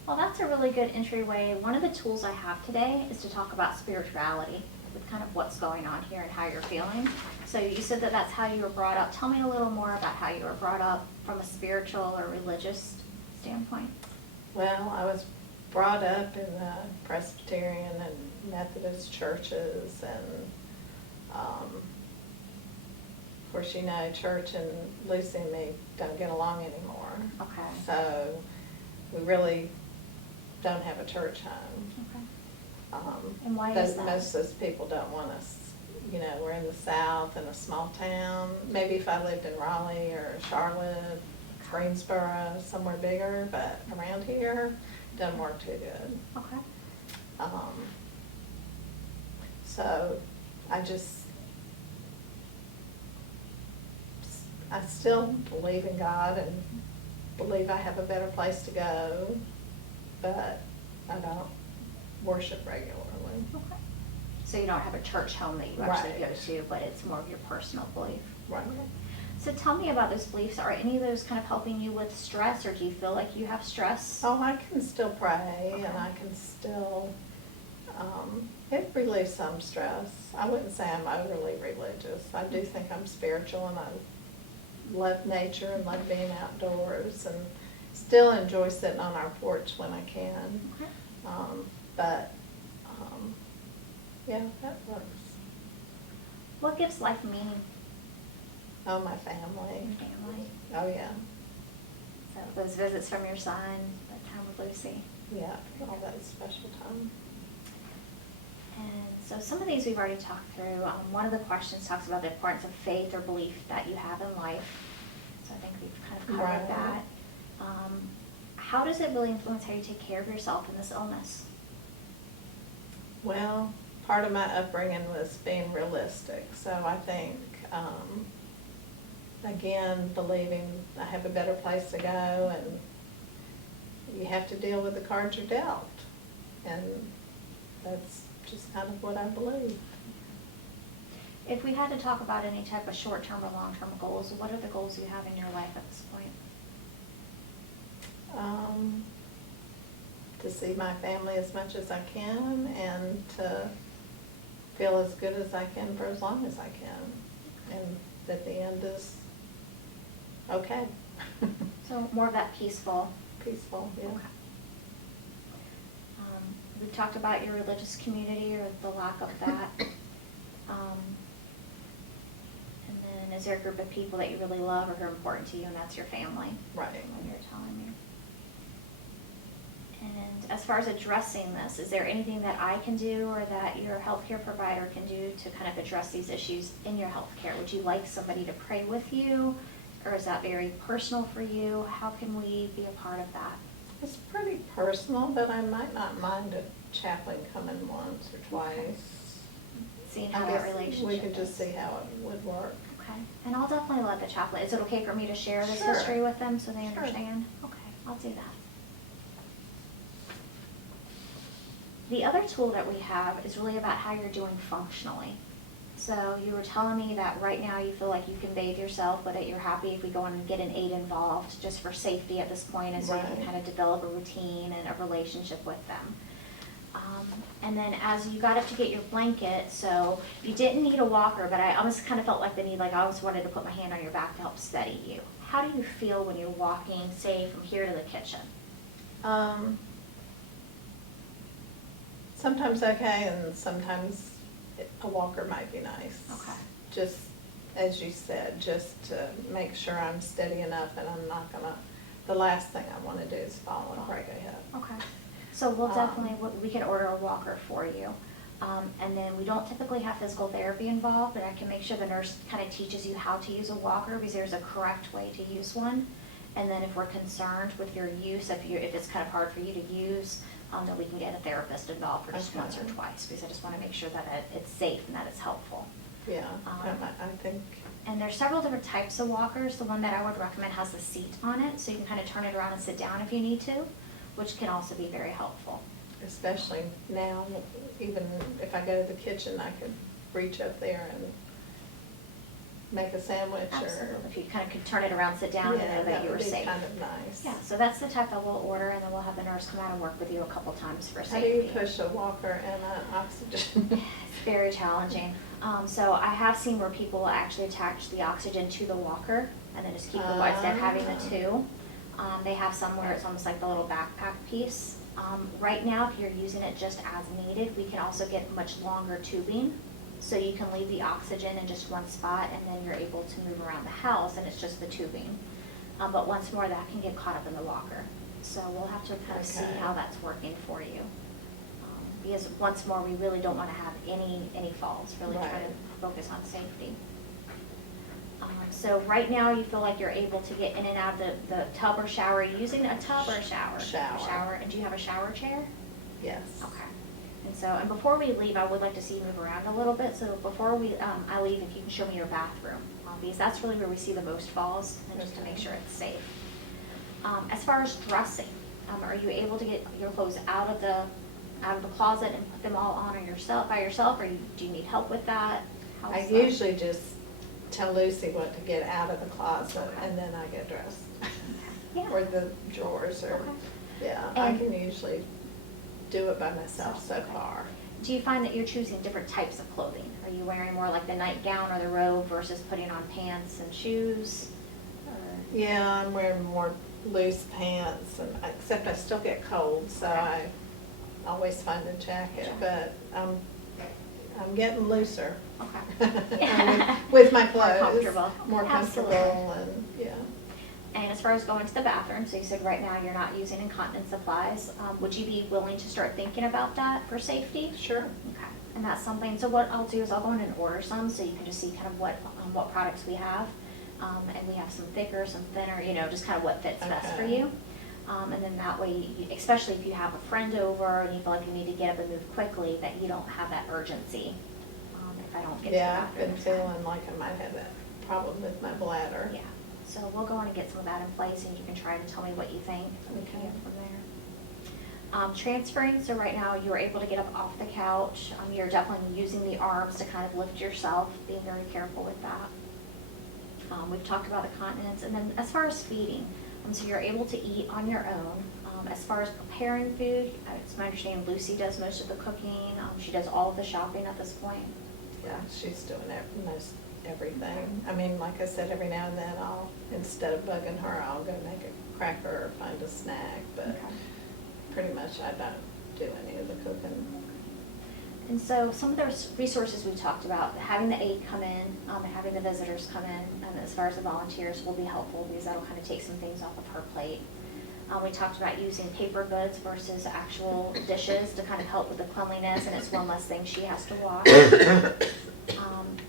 Well, that's a really good entryway. One of the tools I have today is to talk about spirituality, with kind of what's going on here and how you're feeling. So you said that that's how you were brought up. Tell me a little more about how you were brought up from a spiritual or religious standpoint. Well, I was brought up in the Presbyterian and Methodist churches, and of course, you know, church and Lucy and me don't get along anymore. Okay. So we really don't have a church home. Okay. And why is that? Most of those people don't want us. You know, we're in the South in a small town. Maybe if I lived in Raleigh or Charlotte, Greensboro, somewhere bigger, but around here, doesn't work too good. Okay. So I still believe in God and believe I have a better place to go, but I don't worship regularly. Okay. So you don't have a church home that you actually go Right. to, but it's more of your personal belief. Right. So tell me about those beliefs. Are any of those kind of helping you with stress, or do you feel like you have stress? Oh, I can still pray, Okay. and I can still, it relieves some stress. I wouldn't say I'm overly religious. I do think I'm spiritual, and I love nature and love being outdoors, and still enjoy sitting on our porch when I can. Okay. But, yeah, that works. What gives life meaning? Oh, my family. Your family. Oh, yeah. So those visits from your son, that time with Lucy. Yeah, all that special time. And so some of these we've already talked through. One of the questions talks about the importance of faith or belief that you have in life. So I think we've kind of covered Right. that. How does it really influence how you take care of yourself in this illness? Well, part of my upbringing was being realistic, so I think, again, believing I have a better place to go, and you have to deal with the cards you're dealt, and that's just kind of what I believe. If we had to talk about any type of short-term or long-term goals, what are the goals you have in your life at this point? To see my family as much as I can, and to feel as good as I can for as long as I can, and that the end is okay. So more of that peaceful. Peaceful, yeah. Okay. We've talked about your religious community or the lack of that. And then is there a group of people that you really love or who are important to you, and that's your family? Right. When you're telling me. And as far as addressing this, is there anything that I can do or that your healthcare provider can do to kind of address these issues in your healthcare? Would you like somebody to pray with you, or is that very personal for you? How can we be a part of that? It's pretty personal, but I might not mind a chaplain coming once or twice. Seeing how I that guess relationship we can is. just see how it would work. Okay, and I'll definitely let the chaplain, is it okay for me to share this Sure. history with them so they Sure. understand? Okay, I'll do that. The other tool that we have is really about how you're doing functionally. So you were telling me that right now you feel like you can bathe yourself, but that you're happy if we go in and get an aide involved just for safety at this point, and so you can Right. kind of develop a routine and a relationship with them. And then as you got up to get your blanket, so you didn't need a walker, but I almost kind of felt like the need, like I almost wanted to put my hand on your back to help steady you. How do you feel when you're walking, say, from here to the kitchen? Sometimes okay, and sometimes a walker might be nice. Okay. Just, as you said, just to make sure I'm steady enough, and I'm not gonna, the last thing I wanna do is fall and break a hip. Okay. So we'll definitely, we can order a walker for you. And then we don't typically have physical therapy involved, but I can make sure the nurse kind of teaches you how to use a walker, because there's a correct way to use one. And then if we're concerned with your use, if it's kind of hard for you to use, then we can get a therapist involved for just Okay. once or twice, because I just want to make sure that it's safe and that it's helpful. Yeah, I think, And there's several different types of walkers. The one that I would recommend has a seat on it, so you can kind of turn it around and sit down if you need to, which can also be very helpful. especially now, even if I go to the kitchen, I could reach up there and make a sandwich or. Absolutely. If you kind of could turn it around, sit down, and know that you were would be safe. kind of nice. Yeah, so that's the type that we'll order, and then we'll have the nurse come out and work with you a couple times for How do safety. you push a walker and an oxygen? It's very challenging. So I have seen where people will actually attach the oxygen to the walker and then just keep the wires, instead of having the two. They have some where it's almost like the little backpack piece. Right now, if you're using it just as needed, we can also get much longer tubing. So you can leave the oxygen in just one spot, and then you're able to move around the house, and it's just the tubing. But once more, that can get caught up in the walker. So we'll have to kind of see Okay. how that's working for you. Because once more, we really don't want to have any falls, really try Right. to focus on safety. So right now, you feel like you're able to get in and out of the tub or shower. Are you using a tub or a shower? Shower. A shower. And do you have a shower chair? Yes. Okay. And before we leave, I would like to see you move around a little bit. So before I leave, if you can show me your bathroom, because that's really where we see the most falls, and just to make sure it's safe. As far as dressing, are you able to get your clothes out of the closet and put them all on by yourself, or do you need help with that? I usually just tell Lucy what to get out of the closet, Okay. and then I get dressed. Yeah. Or the drawers, or, Okay. yeah, I And- can usually do it by myself so Okay. far. Do you find that you're choosing different types of clothing? Are you wearing more like the nightgown or the robe versus putting on pants and shoes? Or- Yeah, I'm wearing more loose pants, and except I still get cold, so Okay. I always find a jacket, Sure. but I'm getting looser. Okay. I mean, with my More clothes. comfortable. More Absolutely. comfortable, and, yeah. And as far as going to the bathroom, so you said right now you're not using incontinence supplies, would you be willing to start thinking about that for safety? Sure. Okay, and that's something, so what I'll do is I'll go in and order some, so you can just see kind of what products we have. And we have some thicker, some thinner, just kind of what fits best for Okay. you. And then that way, especially if you have a friend over and you feel like you need to get up and move quickly, that you don't have that urgency, if I don't get to the Yeah, bathroom. I've been in time. feeling like I might have that problem with my bladder. Yeah, so we'll go in and get some of that in place, and you can try to tell me what you think, and we can Okay. go from there. Transferring, so right now you are able to get up off the couch. You're definitely using the arms to kind of lift yourself, being very careful with that. We've talked about the continence, and then as far as feeding, so you're able to eat on your own. As far as preparing food, it's my understanding Lucy does most of the cooking. She does all of the shopping at this point. Yeah, she's doing most everything. I mean, like I said, every now and then instead of bugging her, I'll go make a cracker or find a snack, but Okay. pretty much I don't do any of the cooking. And so some of the resources we talked about, having the aide come in, and having the visitors come in, as far as the volunteers will be helpful, because that'll kind of take some things off of her plate. We talked about using paper goods versus actual dishes to kind of help with the cleanliness, and it's one less thing she has to wash.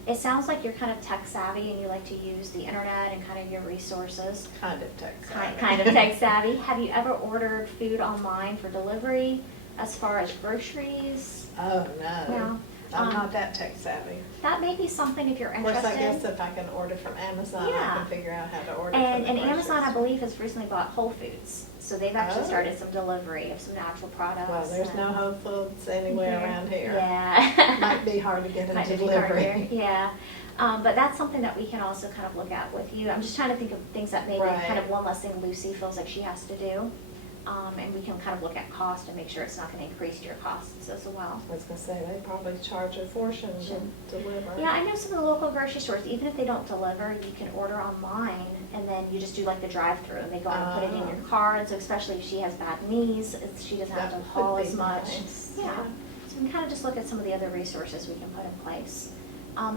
It sounds like you're kind of tech savvy and you like to use the internet and kind of your resources. Kind of tech savvy. Kind of tech savvy. Have you ever ordered food online for delivery as far as groceries? Oh, no. No. I'm not that tech savvy. That may be something if you're Of course, interested. I guess if I can order from Amazon, I Yeah. can figure out how to order And from the Amazon, I groceries. believe, has recently bought Whole Foods. So they've actually Oh. started some delivery of some natural products. Well, there's no and- Whole Foods anywhere around here. Yeah. Might be hard to get Might a be harder, delivery. yeah. But that's something that we can also kind of look at with you. I'm just trying to think of things that maybe Right. kind of one less thing Lucy feels like she has to do. And we can kind of look at cost and make sure it's not going to increase your costs as well. I was gonna say, they probably charge a fortune Sure. to deliver. Yeah, I know some of the local grocery stores, even if they don't deliver, you can order online and then you just do like the drive-through and they go and put it in Oh. your car. And so especially if she has bad knees, she doesn't have That to haul would be as much. nice. Yeah, so we can kind of just look at some of the other resources we can put in place.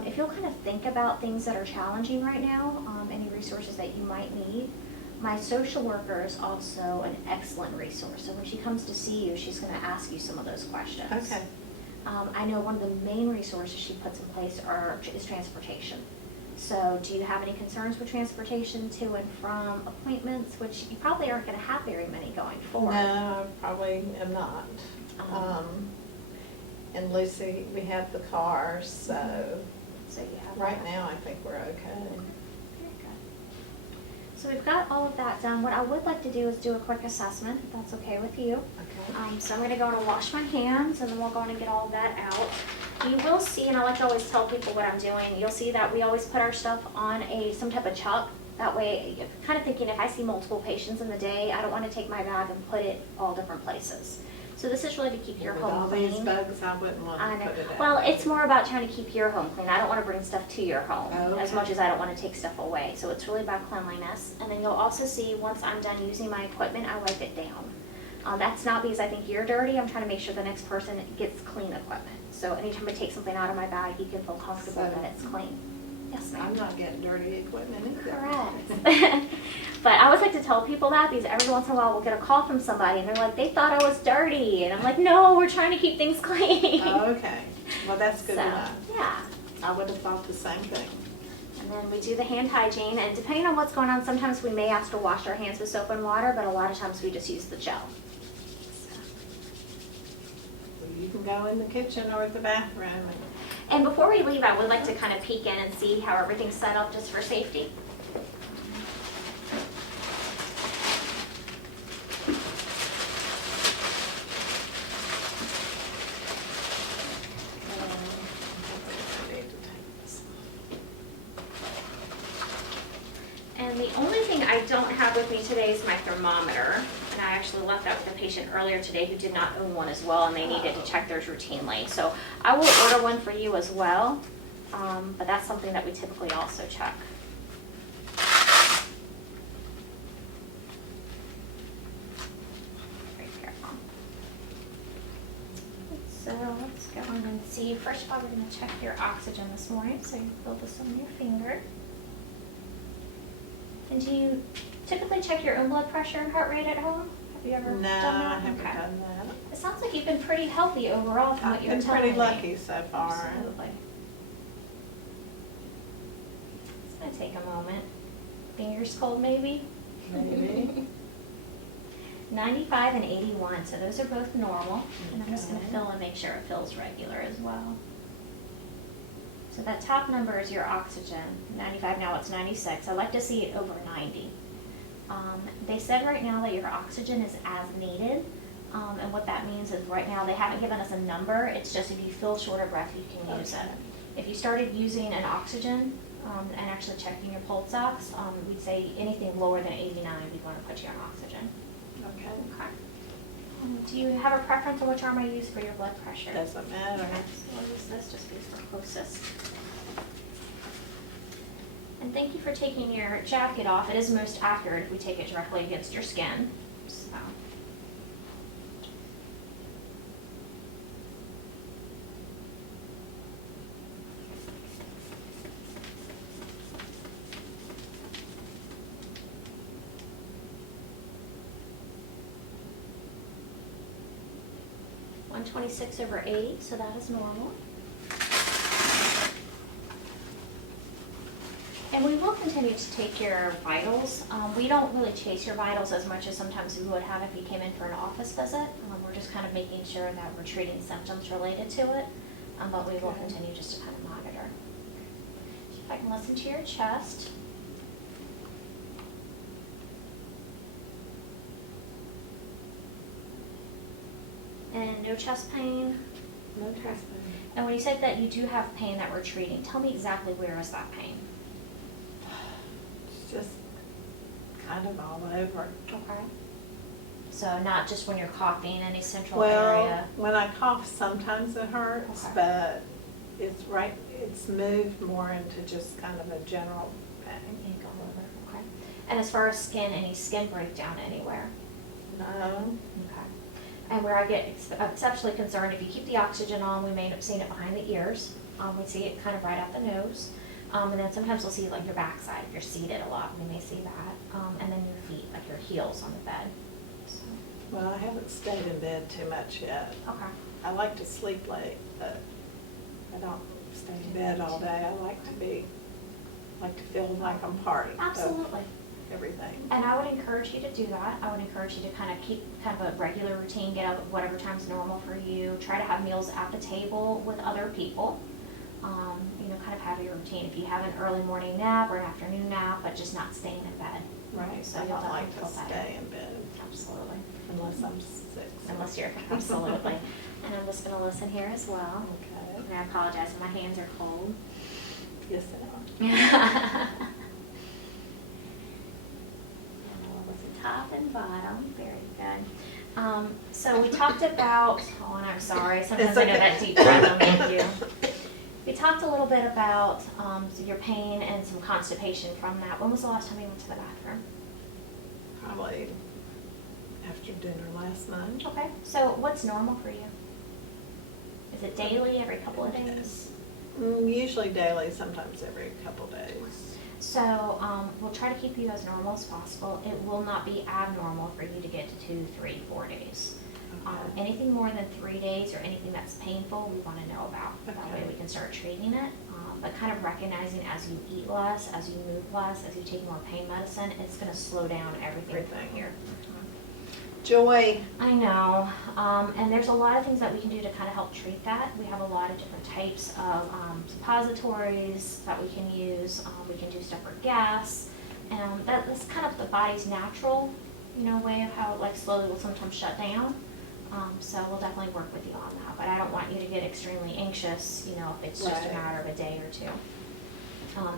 If you'll kind of think about things that are challenging right now, any resources that you might need, My social worker is also an excellent resource. So when she comes to see you, she's going to ask you some of those questions. Okay. I know one of the main resources she puts in place is transportation. So do you have any concerns with transportation to and from appointments, which you probably aren't going to have very many going forward? No, I probably am not. And Lucy, we have the car, so So you have right that. now I think we're okay. Very good. So we've got all of that done. What I would like to do is do a quick assessment, if that's okay with you. Okay. So I'm going to go and wash my hands, and then we'll go in and get all of that out. You will see, and I like to always tell people what I'm doing, you'll see that we always put our stuff on some type of chuck. That way, you're kind of thinking if I see multiple patients in the day, I don't want to take my bag and put it all different places. So this is really to keep your With home all clean. these bugs, I wouldn't want I to know. put it out. Well, it's more about trying to keep your home clean. I don't want to bring stuff to your home as Okay. much as I don't want to take stuff away. So it's really about cleanliness. And then you'll also see once I'm done using my equipment, I wipe it down. That's not because I think you're dirty. I'm trying to make sure the next person gets clean equipment. So anytime I take something out of my bag, you can feel comfortable So- that it's clean. Yes, ma'am. I'm not getting dirty equipment either. Correct. But I always like to tell people that because every once in a while we'll get a call from somebody and they're like, they thought I was dirty. And I'm like, no, we're trying to keep things clean. Oh, okay. Well, that's good So, to know. yeah. I would have thought the same thing. And then we do the hand hygiene, and depending on what's going on, sometimes we may ask to wash our hands with soap and water, but a lot of times we just use the gel. You can go in the kitchen or the bathroom. And before we leave, I would like to kind of peek in and see how everything's set up just for safety. And the only thing I don't have with me today is my thermometer. And I actually left that with a patient earlier today who did not own one as well, and they needed to check theirs routinely. So I will order one for you as well, but that's something that we typically also check. Very careful. So let's go on and see. First of all, we're going to check your oxygen this morning, so you feel this on your finger. And do you typically check your own blood pressure and heart rate at home? Have you ever No, done that? I haven't Okay. done that. It sounds like you've been pretty healthy overall from what I've you're been telling pretty me. lucky so far. Absolutely. It's gonna take a moment. Fingers cold maybe? Maybe. 95 and 81, so those are both normal. And I'm just gonna Okay. fill and make sure it feels regular as well. So that top number is your oxygen, 95, now it's 96. I like to see it over 90. They said right now that your oxygen is as needed, and what that means is right now they haven't given us a number, it's just if you feel short of breath, you can use it. If you started using an oxygen and actually checking your pulse ox, we'd say anything lower than 89, we'd want to put you on oxygen. Okay. Okay. Do you have a preference on which arm I use for your blood pressure? Doesn't matter. Okay, so I'll use this just because we're closest. And thank you for taking your jacket off. It is most accurate if we take it directly against your skin. So. (126/80), so that is normal. And we will continue to take your vitals. We don't really chase your vitals as much as sometimes we would have if you came in for an office visit. We're just kind of making sure that we're treating symptoms related to it, but we will continue just to kind of monitor. So if I can listen to your chest. And no chest pain. No chest pain. And when you said that you do have pain that we're treating, tell me exactly where is that pain? It's just kind of all over. Okay. So not just when you're coughing, any central Well, area? when I cough, sometimes it hurts, Okay. but it's moved more into just kind of a general pain. Ink all over, okay. And as far as skin, any skin breakdown anywhere? No. Okay. And where I get exceptionally concerned, if you keep the oxygen on, we may end up seeing it behind the ears. We see it kind of right out the nose. And then sometimes we'll see like your backside, if you're seated a lot, we may see that. And then your feet, like your heels on the bed. So, Well, I haven't stayed in bed too much yet. okay. I like to sleep late, but I don't stay in bed all day. I like to feel like I'm part of Absolutely. everything. And I would encourage you to do that. I would encourage you to kind of keep kind of a regular routine, get up at whatever time's normal for you. Try to have meals at the table with other people. You know, kind of have your routine. If you have an early morning nap or an afternoon nap, but just not staying in bed. Right, So I you'll don't like to definitely feel better. stay in bed Absolutely. unless I'm sick. Unless you're, absolutely. And I'm just gonna listen here as well. Okay. And I apologize, my hands are cold. Yes, I Listen top and bottom, very good. So we talked about, oh, and I'm sorry, sometimes I know that deep breath will make you. We talked a little bit about so your pain and some constipation from that. When was the last time you went to the bathroom? Probably after dinner last night. Okay, so what's normal for you? Is it daily, every couple of days? Usually daily, sometimes every couple days. So we'll try to keep you as normal as possible. It will not be abnormal for you to get to 2, 3, 4 days. Okay. Anything more than 3 days or anything that's painful, we want to know about. That way Okay. we can start treating it. But kind of recognizing as you eat less, as you move less, as you take more pain medicine, it's going to slow down everything from here. Joy. I know, and there's a lot of things that we can do to kind of help treat that. We have a lot of different types of suppositories that we can use. We can do stuff for gas, and that's kind of the body's natural, you know, way of how it like slowly will sometimes shut down. So we'll definitely work with you on that, but I don't want you to get extremely anxious, you know, if it's just a Right. matter of a day or two.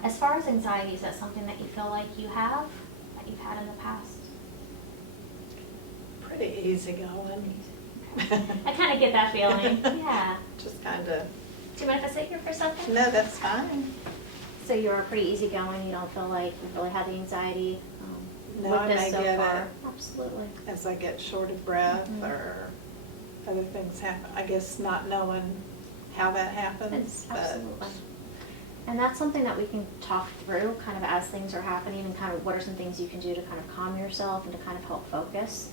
As far as anxiety, is that something that you feel like you have, that you've had in the past? Pretty easygoing. I kind of get that feeling, yeah. Just kind of, Do you mind if I sit here for a second? no, that's fine. So you're pretty easygoing, you don't feel like you've really had the anxiety No, with I this may so get far? it. Absolutely. As I get short of breath Mhm. or other things happen, I guess not knowing how that happens, but Absolutely. And that's something that we can talk through kind of as things are happening and kind of what are some things you can do to kind of calm yourself and to kind of help focus.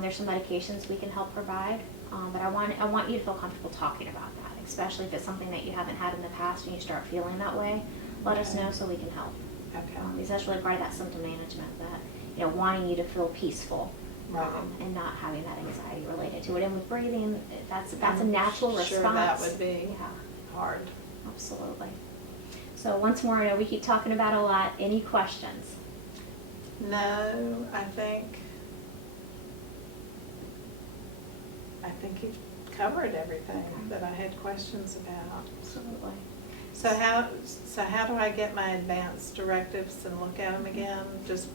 There's some medications we can help provide, but I want you to feel comfortable talking about that, especially if it's something that you haven't had in the past and you start feeling that way. Let us Okay. know so we can help. okay. Because that's really part of that symptom management, that, you know, wanting you to feel peaceful. Right. And not having that anxiety related to it. And with breathing, that's a I'm natural sure response. that would be Yeah, hard. absolutely. So once more, I know we keep talking about it a lot. Any questions? No, I think you've covered everything Okay. that I had questions about. Absolutely. So how do I get my advance directives and look at them again? Just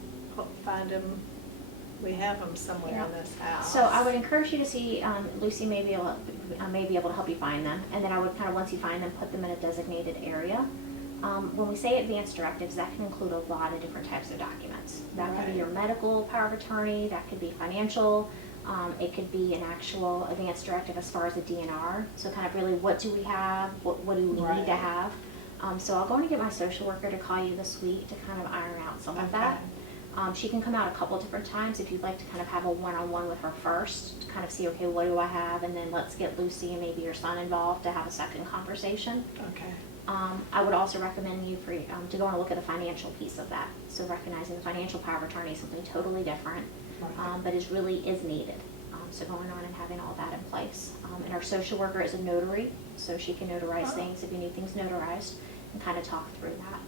find them, we have them somewhere in this house. So I would encourage you to see, Lucy may be able to help you find them. And then I would kind of, once you find them, put them in a designated area. When we say advanced directives, that can include a lot of different types of documents. That could be Right. your medical power of attorney, that could be financial, it could be an actual advanced directive as far as a DNR. So kind of really, what do we have, what do we need Right. to have? So I'll go and get my social worker to call you this week to kind of iron out some of that. She can come out a couple different times if you'd like to kind of have a one-on-one with her first, to kind of see, okay, what do I have? And then let's get Lucy and maybe your son involved to have a second conversation. Okay. I would also recommend you to go and look at the financial piece of that. So recognizing the financial power of attorney is something totally different, Right. but is needed. So going on and having all that in place. And our social worker is a notary, so she can notarize Oh. things if you need things notarized and kind of talk through that.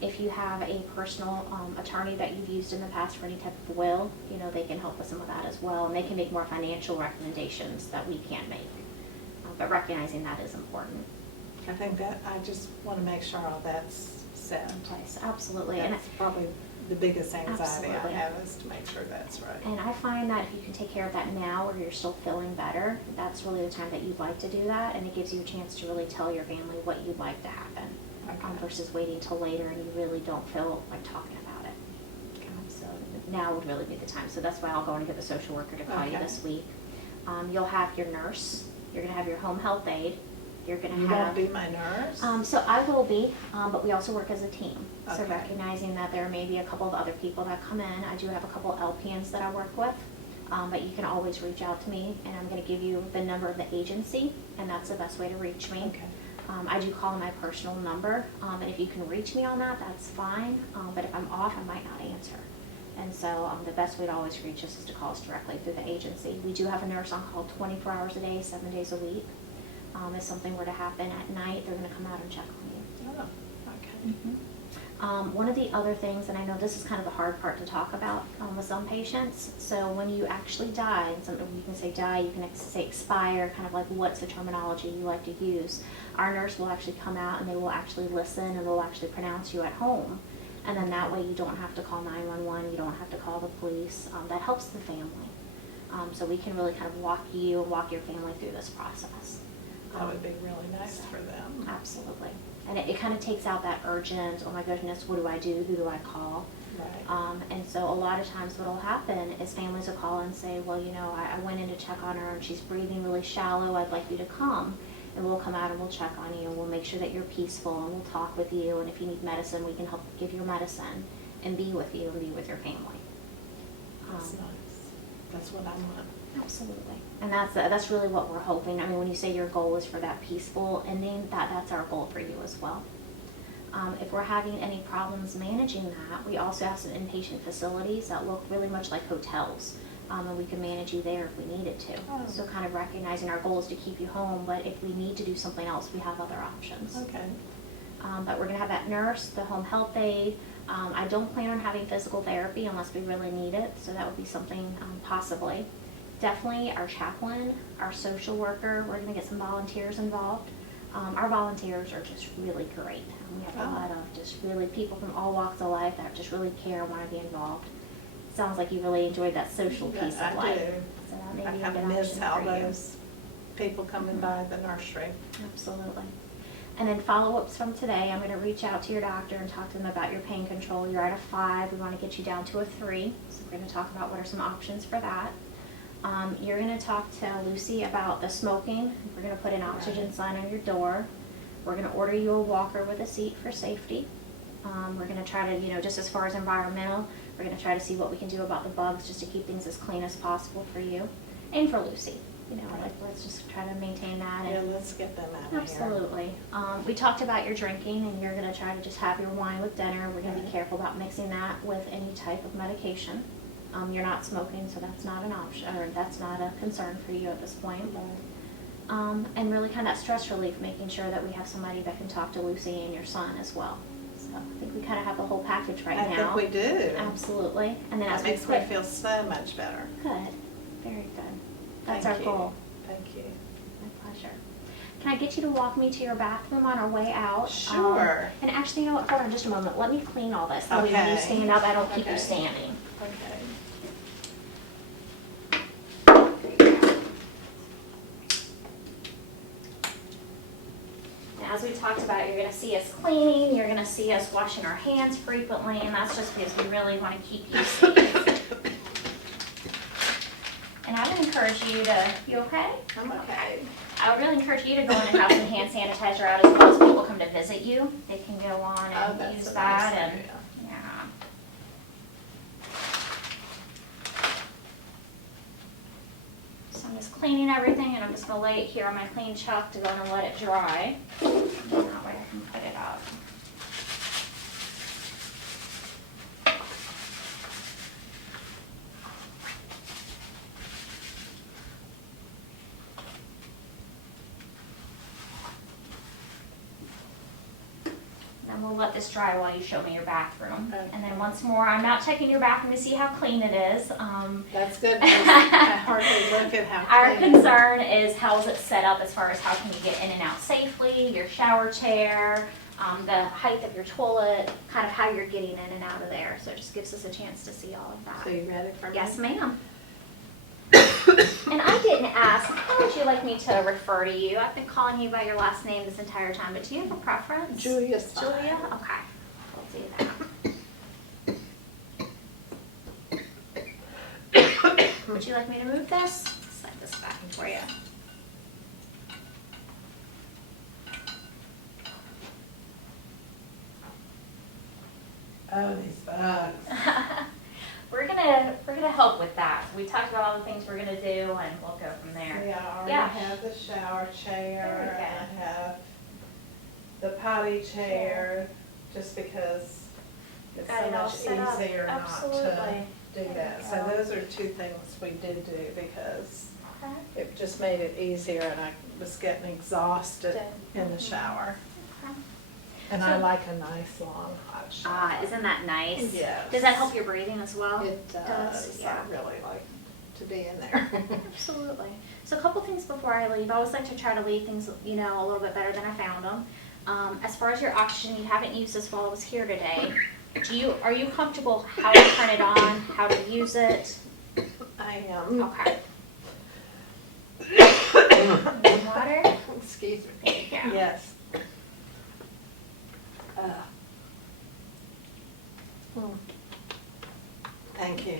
If you have a personal attorney that you've used in the past for any type of will, you know, they can help with some of that as well, and they can make more financial recommendations that we can't make. But recognizing that is important. I think that, I just want to make sure all that's set. In place, absolutely. And That's probably the biggest anxiety I Absolutely. have, is to make sure that's right. And I find that if you can take care of that now where you're still feeling better, that's really the time that you'd like to do that, and it gives you a chance to really tell your family what you'd like to happen, Okay. versus waiting till later and you really don't feel like talking about it. So now would really be the time. So that's why I'll go and get the social worker to call you Okay. this week. You'll have your nurse, you're gonna have your home health aide, You're gonna You have. won't be my nurse? So I will be, but we also work as a team. So Okay. recognizing that there may be a couple of other people that come in, I do have a couple LPNs that I work with. But you can always reach out to me, and I'm gonna give you the number of the agency, and that's the best way to reach me. Okay. I do call my personal number, and if you can reach me on that, that's fine. But if I'm off, I might not answer. And so the best way to always reach us is to call us directly through the agency. We do have a nurse on call 24 hours a day, 7 days a week. If something were to happen at night, they're gonna come out and check on you. Oh, okay. One of the other things, and I know this is kind of the hard part to talk about with some patients, so when you actually die, and some, you can say die, you can say expire, kind of like what's the terminology you like to use, our nurse will actually come out and they will actually listen and they'll actually pronounce you at home. And then that way you don't have to call 911, you don't have to call the police. That helps the family. So we can really kind of walk you and walk your family through this process. That would be really nice for them. Absolutely. And it kind of takes out that urgent, oh my goodness, what do I do? Who do I call? Right. And so a lot of times what will happen is families will call and say, well, you know, I went in to check on her and she's breathing really shallow. I'd like you to come. And we'll come out and we'll check on you and we'll make sure that you're peaceful and we'll talk with you. And if you need medicine, we can help give you medicine and be with you and be with your family. That's nice. That's what I want. Absolutely. And that's really what we're hoping. I mean, when you say your goal is for that peaceful ending, that's our goal for you as well. If we're having any problems managing that, we also have some inpatient facilities that look really much like hotels. And we can manage you there if we needed to. Oh. So kind of recognizing our goal is to keep you home, but if we need to do something else, we have other options. Okay. But we're going to have that nurse, the home health aide. I don't plan on having physical therapy unless we really need it, so that would be something possibly. Definitely our chaplain, our social worker, we're going to get some volunteers involved. Our volunteers are just really great. We have a lot of just really people from all walks of life that just really care and want to be involved. Sounds like you really enjoyed that social piece Yes, of I life. do. So that may I be a kind of good miss option how for you. those people coming by the nursery. Absolutely. And then follow-ups from today, I'm going to reach out to your doctor and talk to them about your pain control. You're at a 5, we want to get you down to a 3. So we're going to talk about what are some options for that. You're going to talk to Lucy about the smoking. We're going to put an oxygen sign on your door. We're going to order you a walker with a seat for safety. We're going to try to, you know, just as far as environmental, we're going to try to see what we can do about the bugs just to keep things as clean as possible for you and for Lucy. You know, like let's just try to maintain that. Yeah, And let's get them out of here. absolutely. We talked about your drinking, and you're going to try to just have your wine with dinner. We're going to be Right. careful about mixing that with any type of medication. You're not smoking, so that's not an option, or that's not a concern for you at this point. And really kind of that stress relief, making sure that we have somebody that can talk to Lucy and your son as well. So I think we kind of have the whole package right I now. think we do. Absolutely. And then as That we makes me quit, feel so much better. good, very good. That's Thank our you. goal. Thank you. My pleasure. Can I get you to walk me to your bathroom on our way out? Sure. And actually, you know what, hold on just a moment. Let me clean all this. That way when you Okay. stand up, I don't keep you Okay. standing. Okay. Now, as we talked about, you're going to see us cleaning, you're going to see us washing our hands frequently, and that's just because we really want to keep you safe. And I would encourage you to, you okay? I'm okay. I would really encourage you to go in and have some hand sanitizer out as well as people come to visit you. They can go on Oh, and that's use a that nice and, area. yeah. So I'm just cleaning everything and I'm just gonna lay it here on my clean chuck to go and let it dry. And then that way I can put it up. Then we'll let this dry while you show me your bathroom. Okay. And then once more, I'm not checking your bathroom to see how clean it is. That's good, because I hardly look at how Our clean. concern is how is it set up as far as how can you get in and out safely, your shower chair, the height of your toilet, kind of how you're getting in and out of there. So it just gives us a chance to see all of So that. you ready for me? Yes, ma'am. And I didn't ask, how would you like me to refer to you? I've been calling you by your last name this entire time, but do you have a preference? Julia's fine. Julia? Okay, we'll do that. Would you like me to move this? Slide this back for you. Oh, these bugs. We're gonna help with that. We talked about all the things we're gonna do, and we'll go from there. Yeah, I already Yeah. have the shower chair, Very and I have the potty chair, just because it's Got so it all much set up. easier not to Absolutely. do There that. you So go. those are two things we did do, because Okay. it just made it easier, and I was getting exhausted in the shower. Okay. And So- I like a nice, long, hot shower. Ah, isn't that nice? Yes. Does that help your breathing as well? It does. Yeah. I really like to be in there. Absolutely. So a couple things before I leave. I always like to try to leave things, you know, a little bit better than I found them. As far as your oxygen, you haven't used this while I was here today. Are you comfortable how to turn it on, how to use it? I am. Okay. Need water? Excuse me. There you go. Yes. Thank you.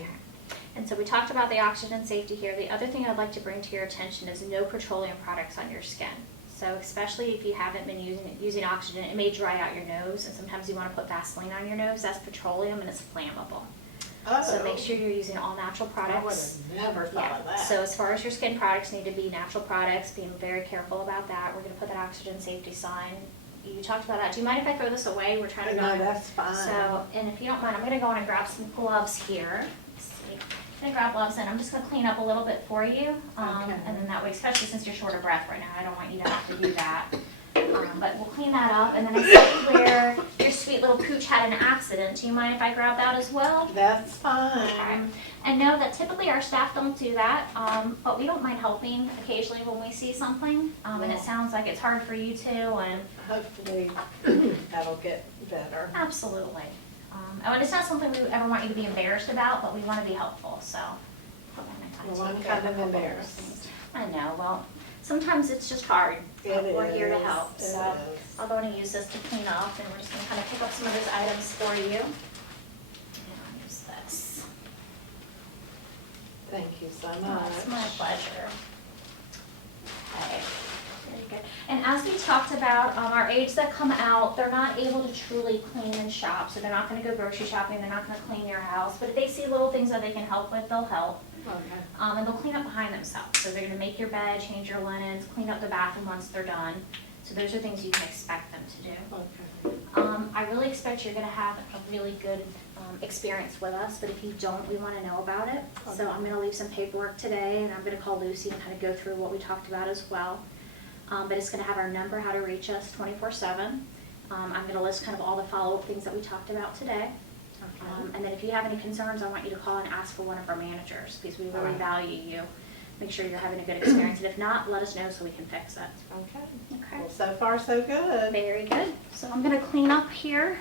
And so we talked about the oxygen safety here. The other thing I'd like to bring to your attention is no petroleum products on your skin. So especially if you haven't been using oxygen, it may dry out your nose, and sometimes you want to put Vaseline on your nose. That's petroleum and it's flammable. So make sure you're using all natural I would products. have never thought of that. So as far as your skin products need to be natural products, being very careful about that. We're going to put that oxygen safety sign. You talked about that. Do you mind if I throw this away? We're trying to No, go. that's fine. So, and if you don't mind, I'm going to go in and grab some gloves here. Let's see. I'm going to grab gloves and I'm just going to clean up a little bit for you. Okay. And then that way, especially since you're short of breath right now, I don't want you to have to do that. But we'll clean that up. And then I see where your sweet little pooch had an accident. Do you mind if I grab that as well? That's Okay. fine. And know that typically our staff don't do that, but we don't mind helping occasionally when we see something. And it sounds like it's hard for you too, and Hopefully that'll get better. absolutely. And it's not something we ever want you to be embarrassed about, but we want to be helpful, so. Well, I'm kind of embarrassed. I know, well, sometimes it's just hard. It We're here to is. help, It so is. I'll go and use this to clean up, and we're just gonna kind of pick up some of those items for you. And I'll use this. Thank you so Oh, much. it's my pleasure. Okay, very good. And as we talked about, our aides that come out, they're not able to truly clean and shop, so they're not gonna go grocery shopping, they're not gonna clean your house, but if they see little things that they can help with, they'll help. Okay. And they'll clean up behind themselves, so they're gonna make your bed, change your linens, clean up the bathroom once they're done. So those are things you can expect them to do. Okay. I really expect you're gonna have a really good experience with us, but if you don't, we wanna know about it. So I'm gonna leave some paperwork today, and I'm gonna call Lucy and kind of go through what we talked about as well. But it's gonna have our number, how to reach us 24/7. I'm gonna list kind of all the follow-up things that we talked about today. And then if you have any concerns, I want you to call and ask for one of our managers, because we really Alright. value you. Make sure you're having a good experience, and if not, let us know so we can fix it. Okay. Okay. Well, so far so good. Very good. So I'm gonna clean up here,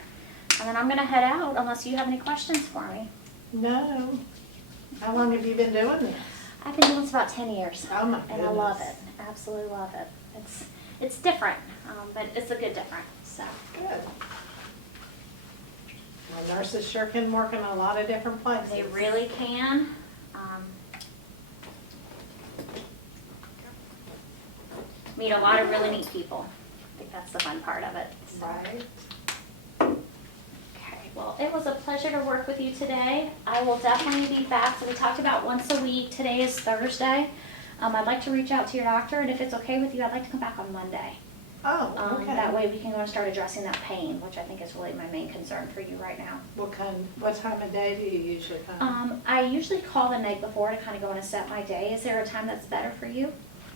and then I'm gonna head out unless you have any questions for me. No. How long have you been doing this? I've been doing this about 10 years. Oh my And I love goodness. it, absolutely love it. It's different, but it's a good different, so. Good. Well, nurses sure can work in a lot of different places. They really can. Meet a lot of really neat people. I think that's the fun part of it. So. Right. Okay, well, it was a pleasure to work with you today. I will definitely be back. So we talked about once a week. Today is Thursday. I'd like to reach out to your doctor, and if it's okay with you, I'd like to come back on Monday. Oh, okay. That way we can go and start addressing that pain, which I think is really my main concern for you right now. What time of day do you usually come? I usually call the night before to kind of go in and set my day. Is there a time that's better for you?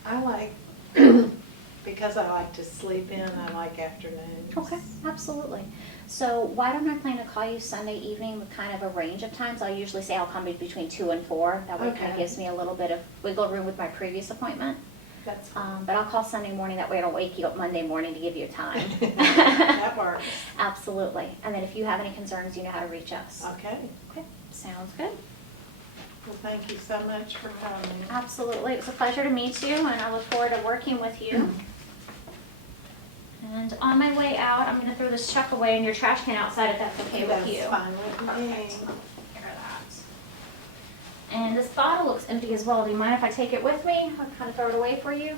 I like, because I like to sleep in, I like afternoons. Okay, absolutely. So why don't I plan to call you Sunday evening with kind of a range of times? I usually say I'll come between 2 and 4. That way it kind of Okay. gives me a little bit of wiggle room with my previous appointment. That's fine. But I'll call Sunday morning, that way I don't wake you up Monday morning to give you a time. That works. Absolutely. And then if you have any concerns, you know how to reach us. Okay. Okay, sounds good. Well, thank you so much for coming. Absolutely. It was a pleasure to meet you, and I look forward to working with you. And on my way out, I'm going to throw this chuck away in your trash can outside if that's okay with you. That's fine with me. Perfect. Take care of that. And this bottle looks empty as well. Do you mind if I take it with me? I'll kind of throw it away for you.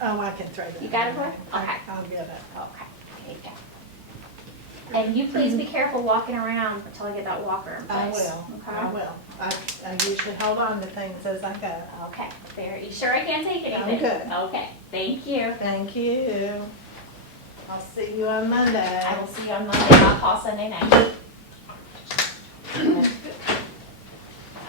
Oh, I can throw that. You got it, away. Laura? Okay. I'll get it. Okay. There you go. And you please be careful walking around until I get that walker in I place. will, Okay? I will. I usually hold on to things as I go. Okay, there, you sure I can't take anything? I'm good. Okay, thank you. Thank you. I'll see you on Monday. I will see you on Monday, and I'll call Sunday night.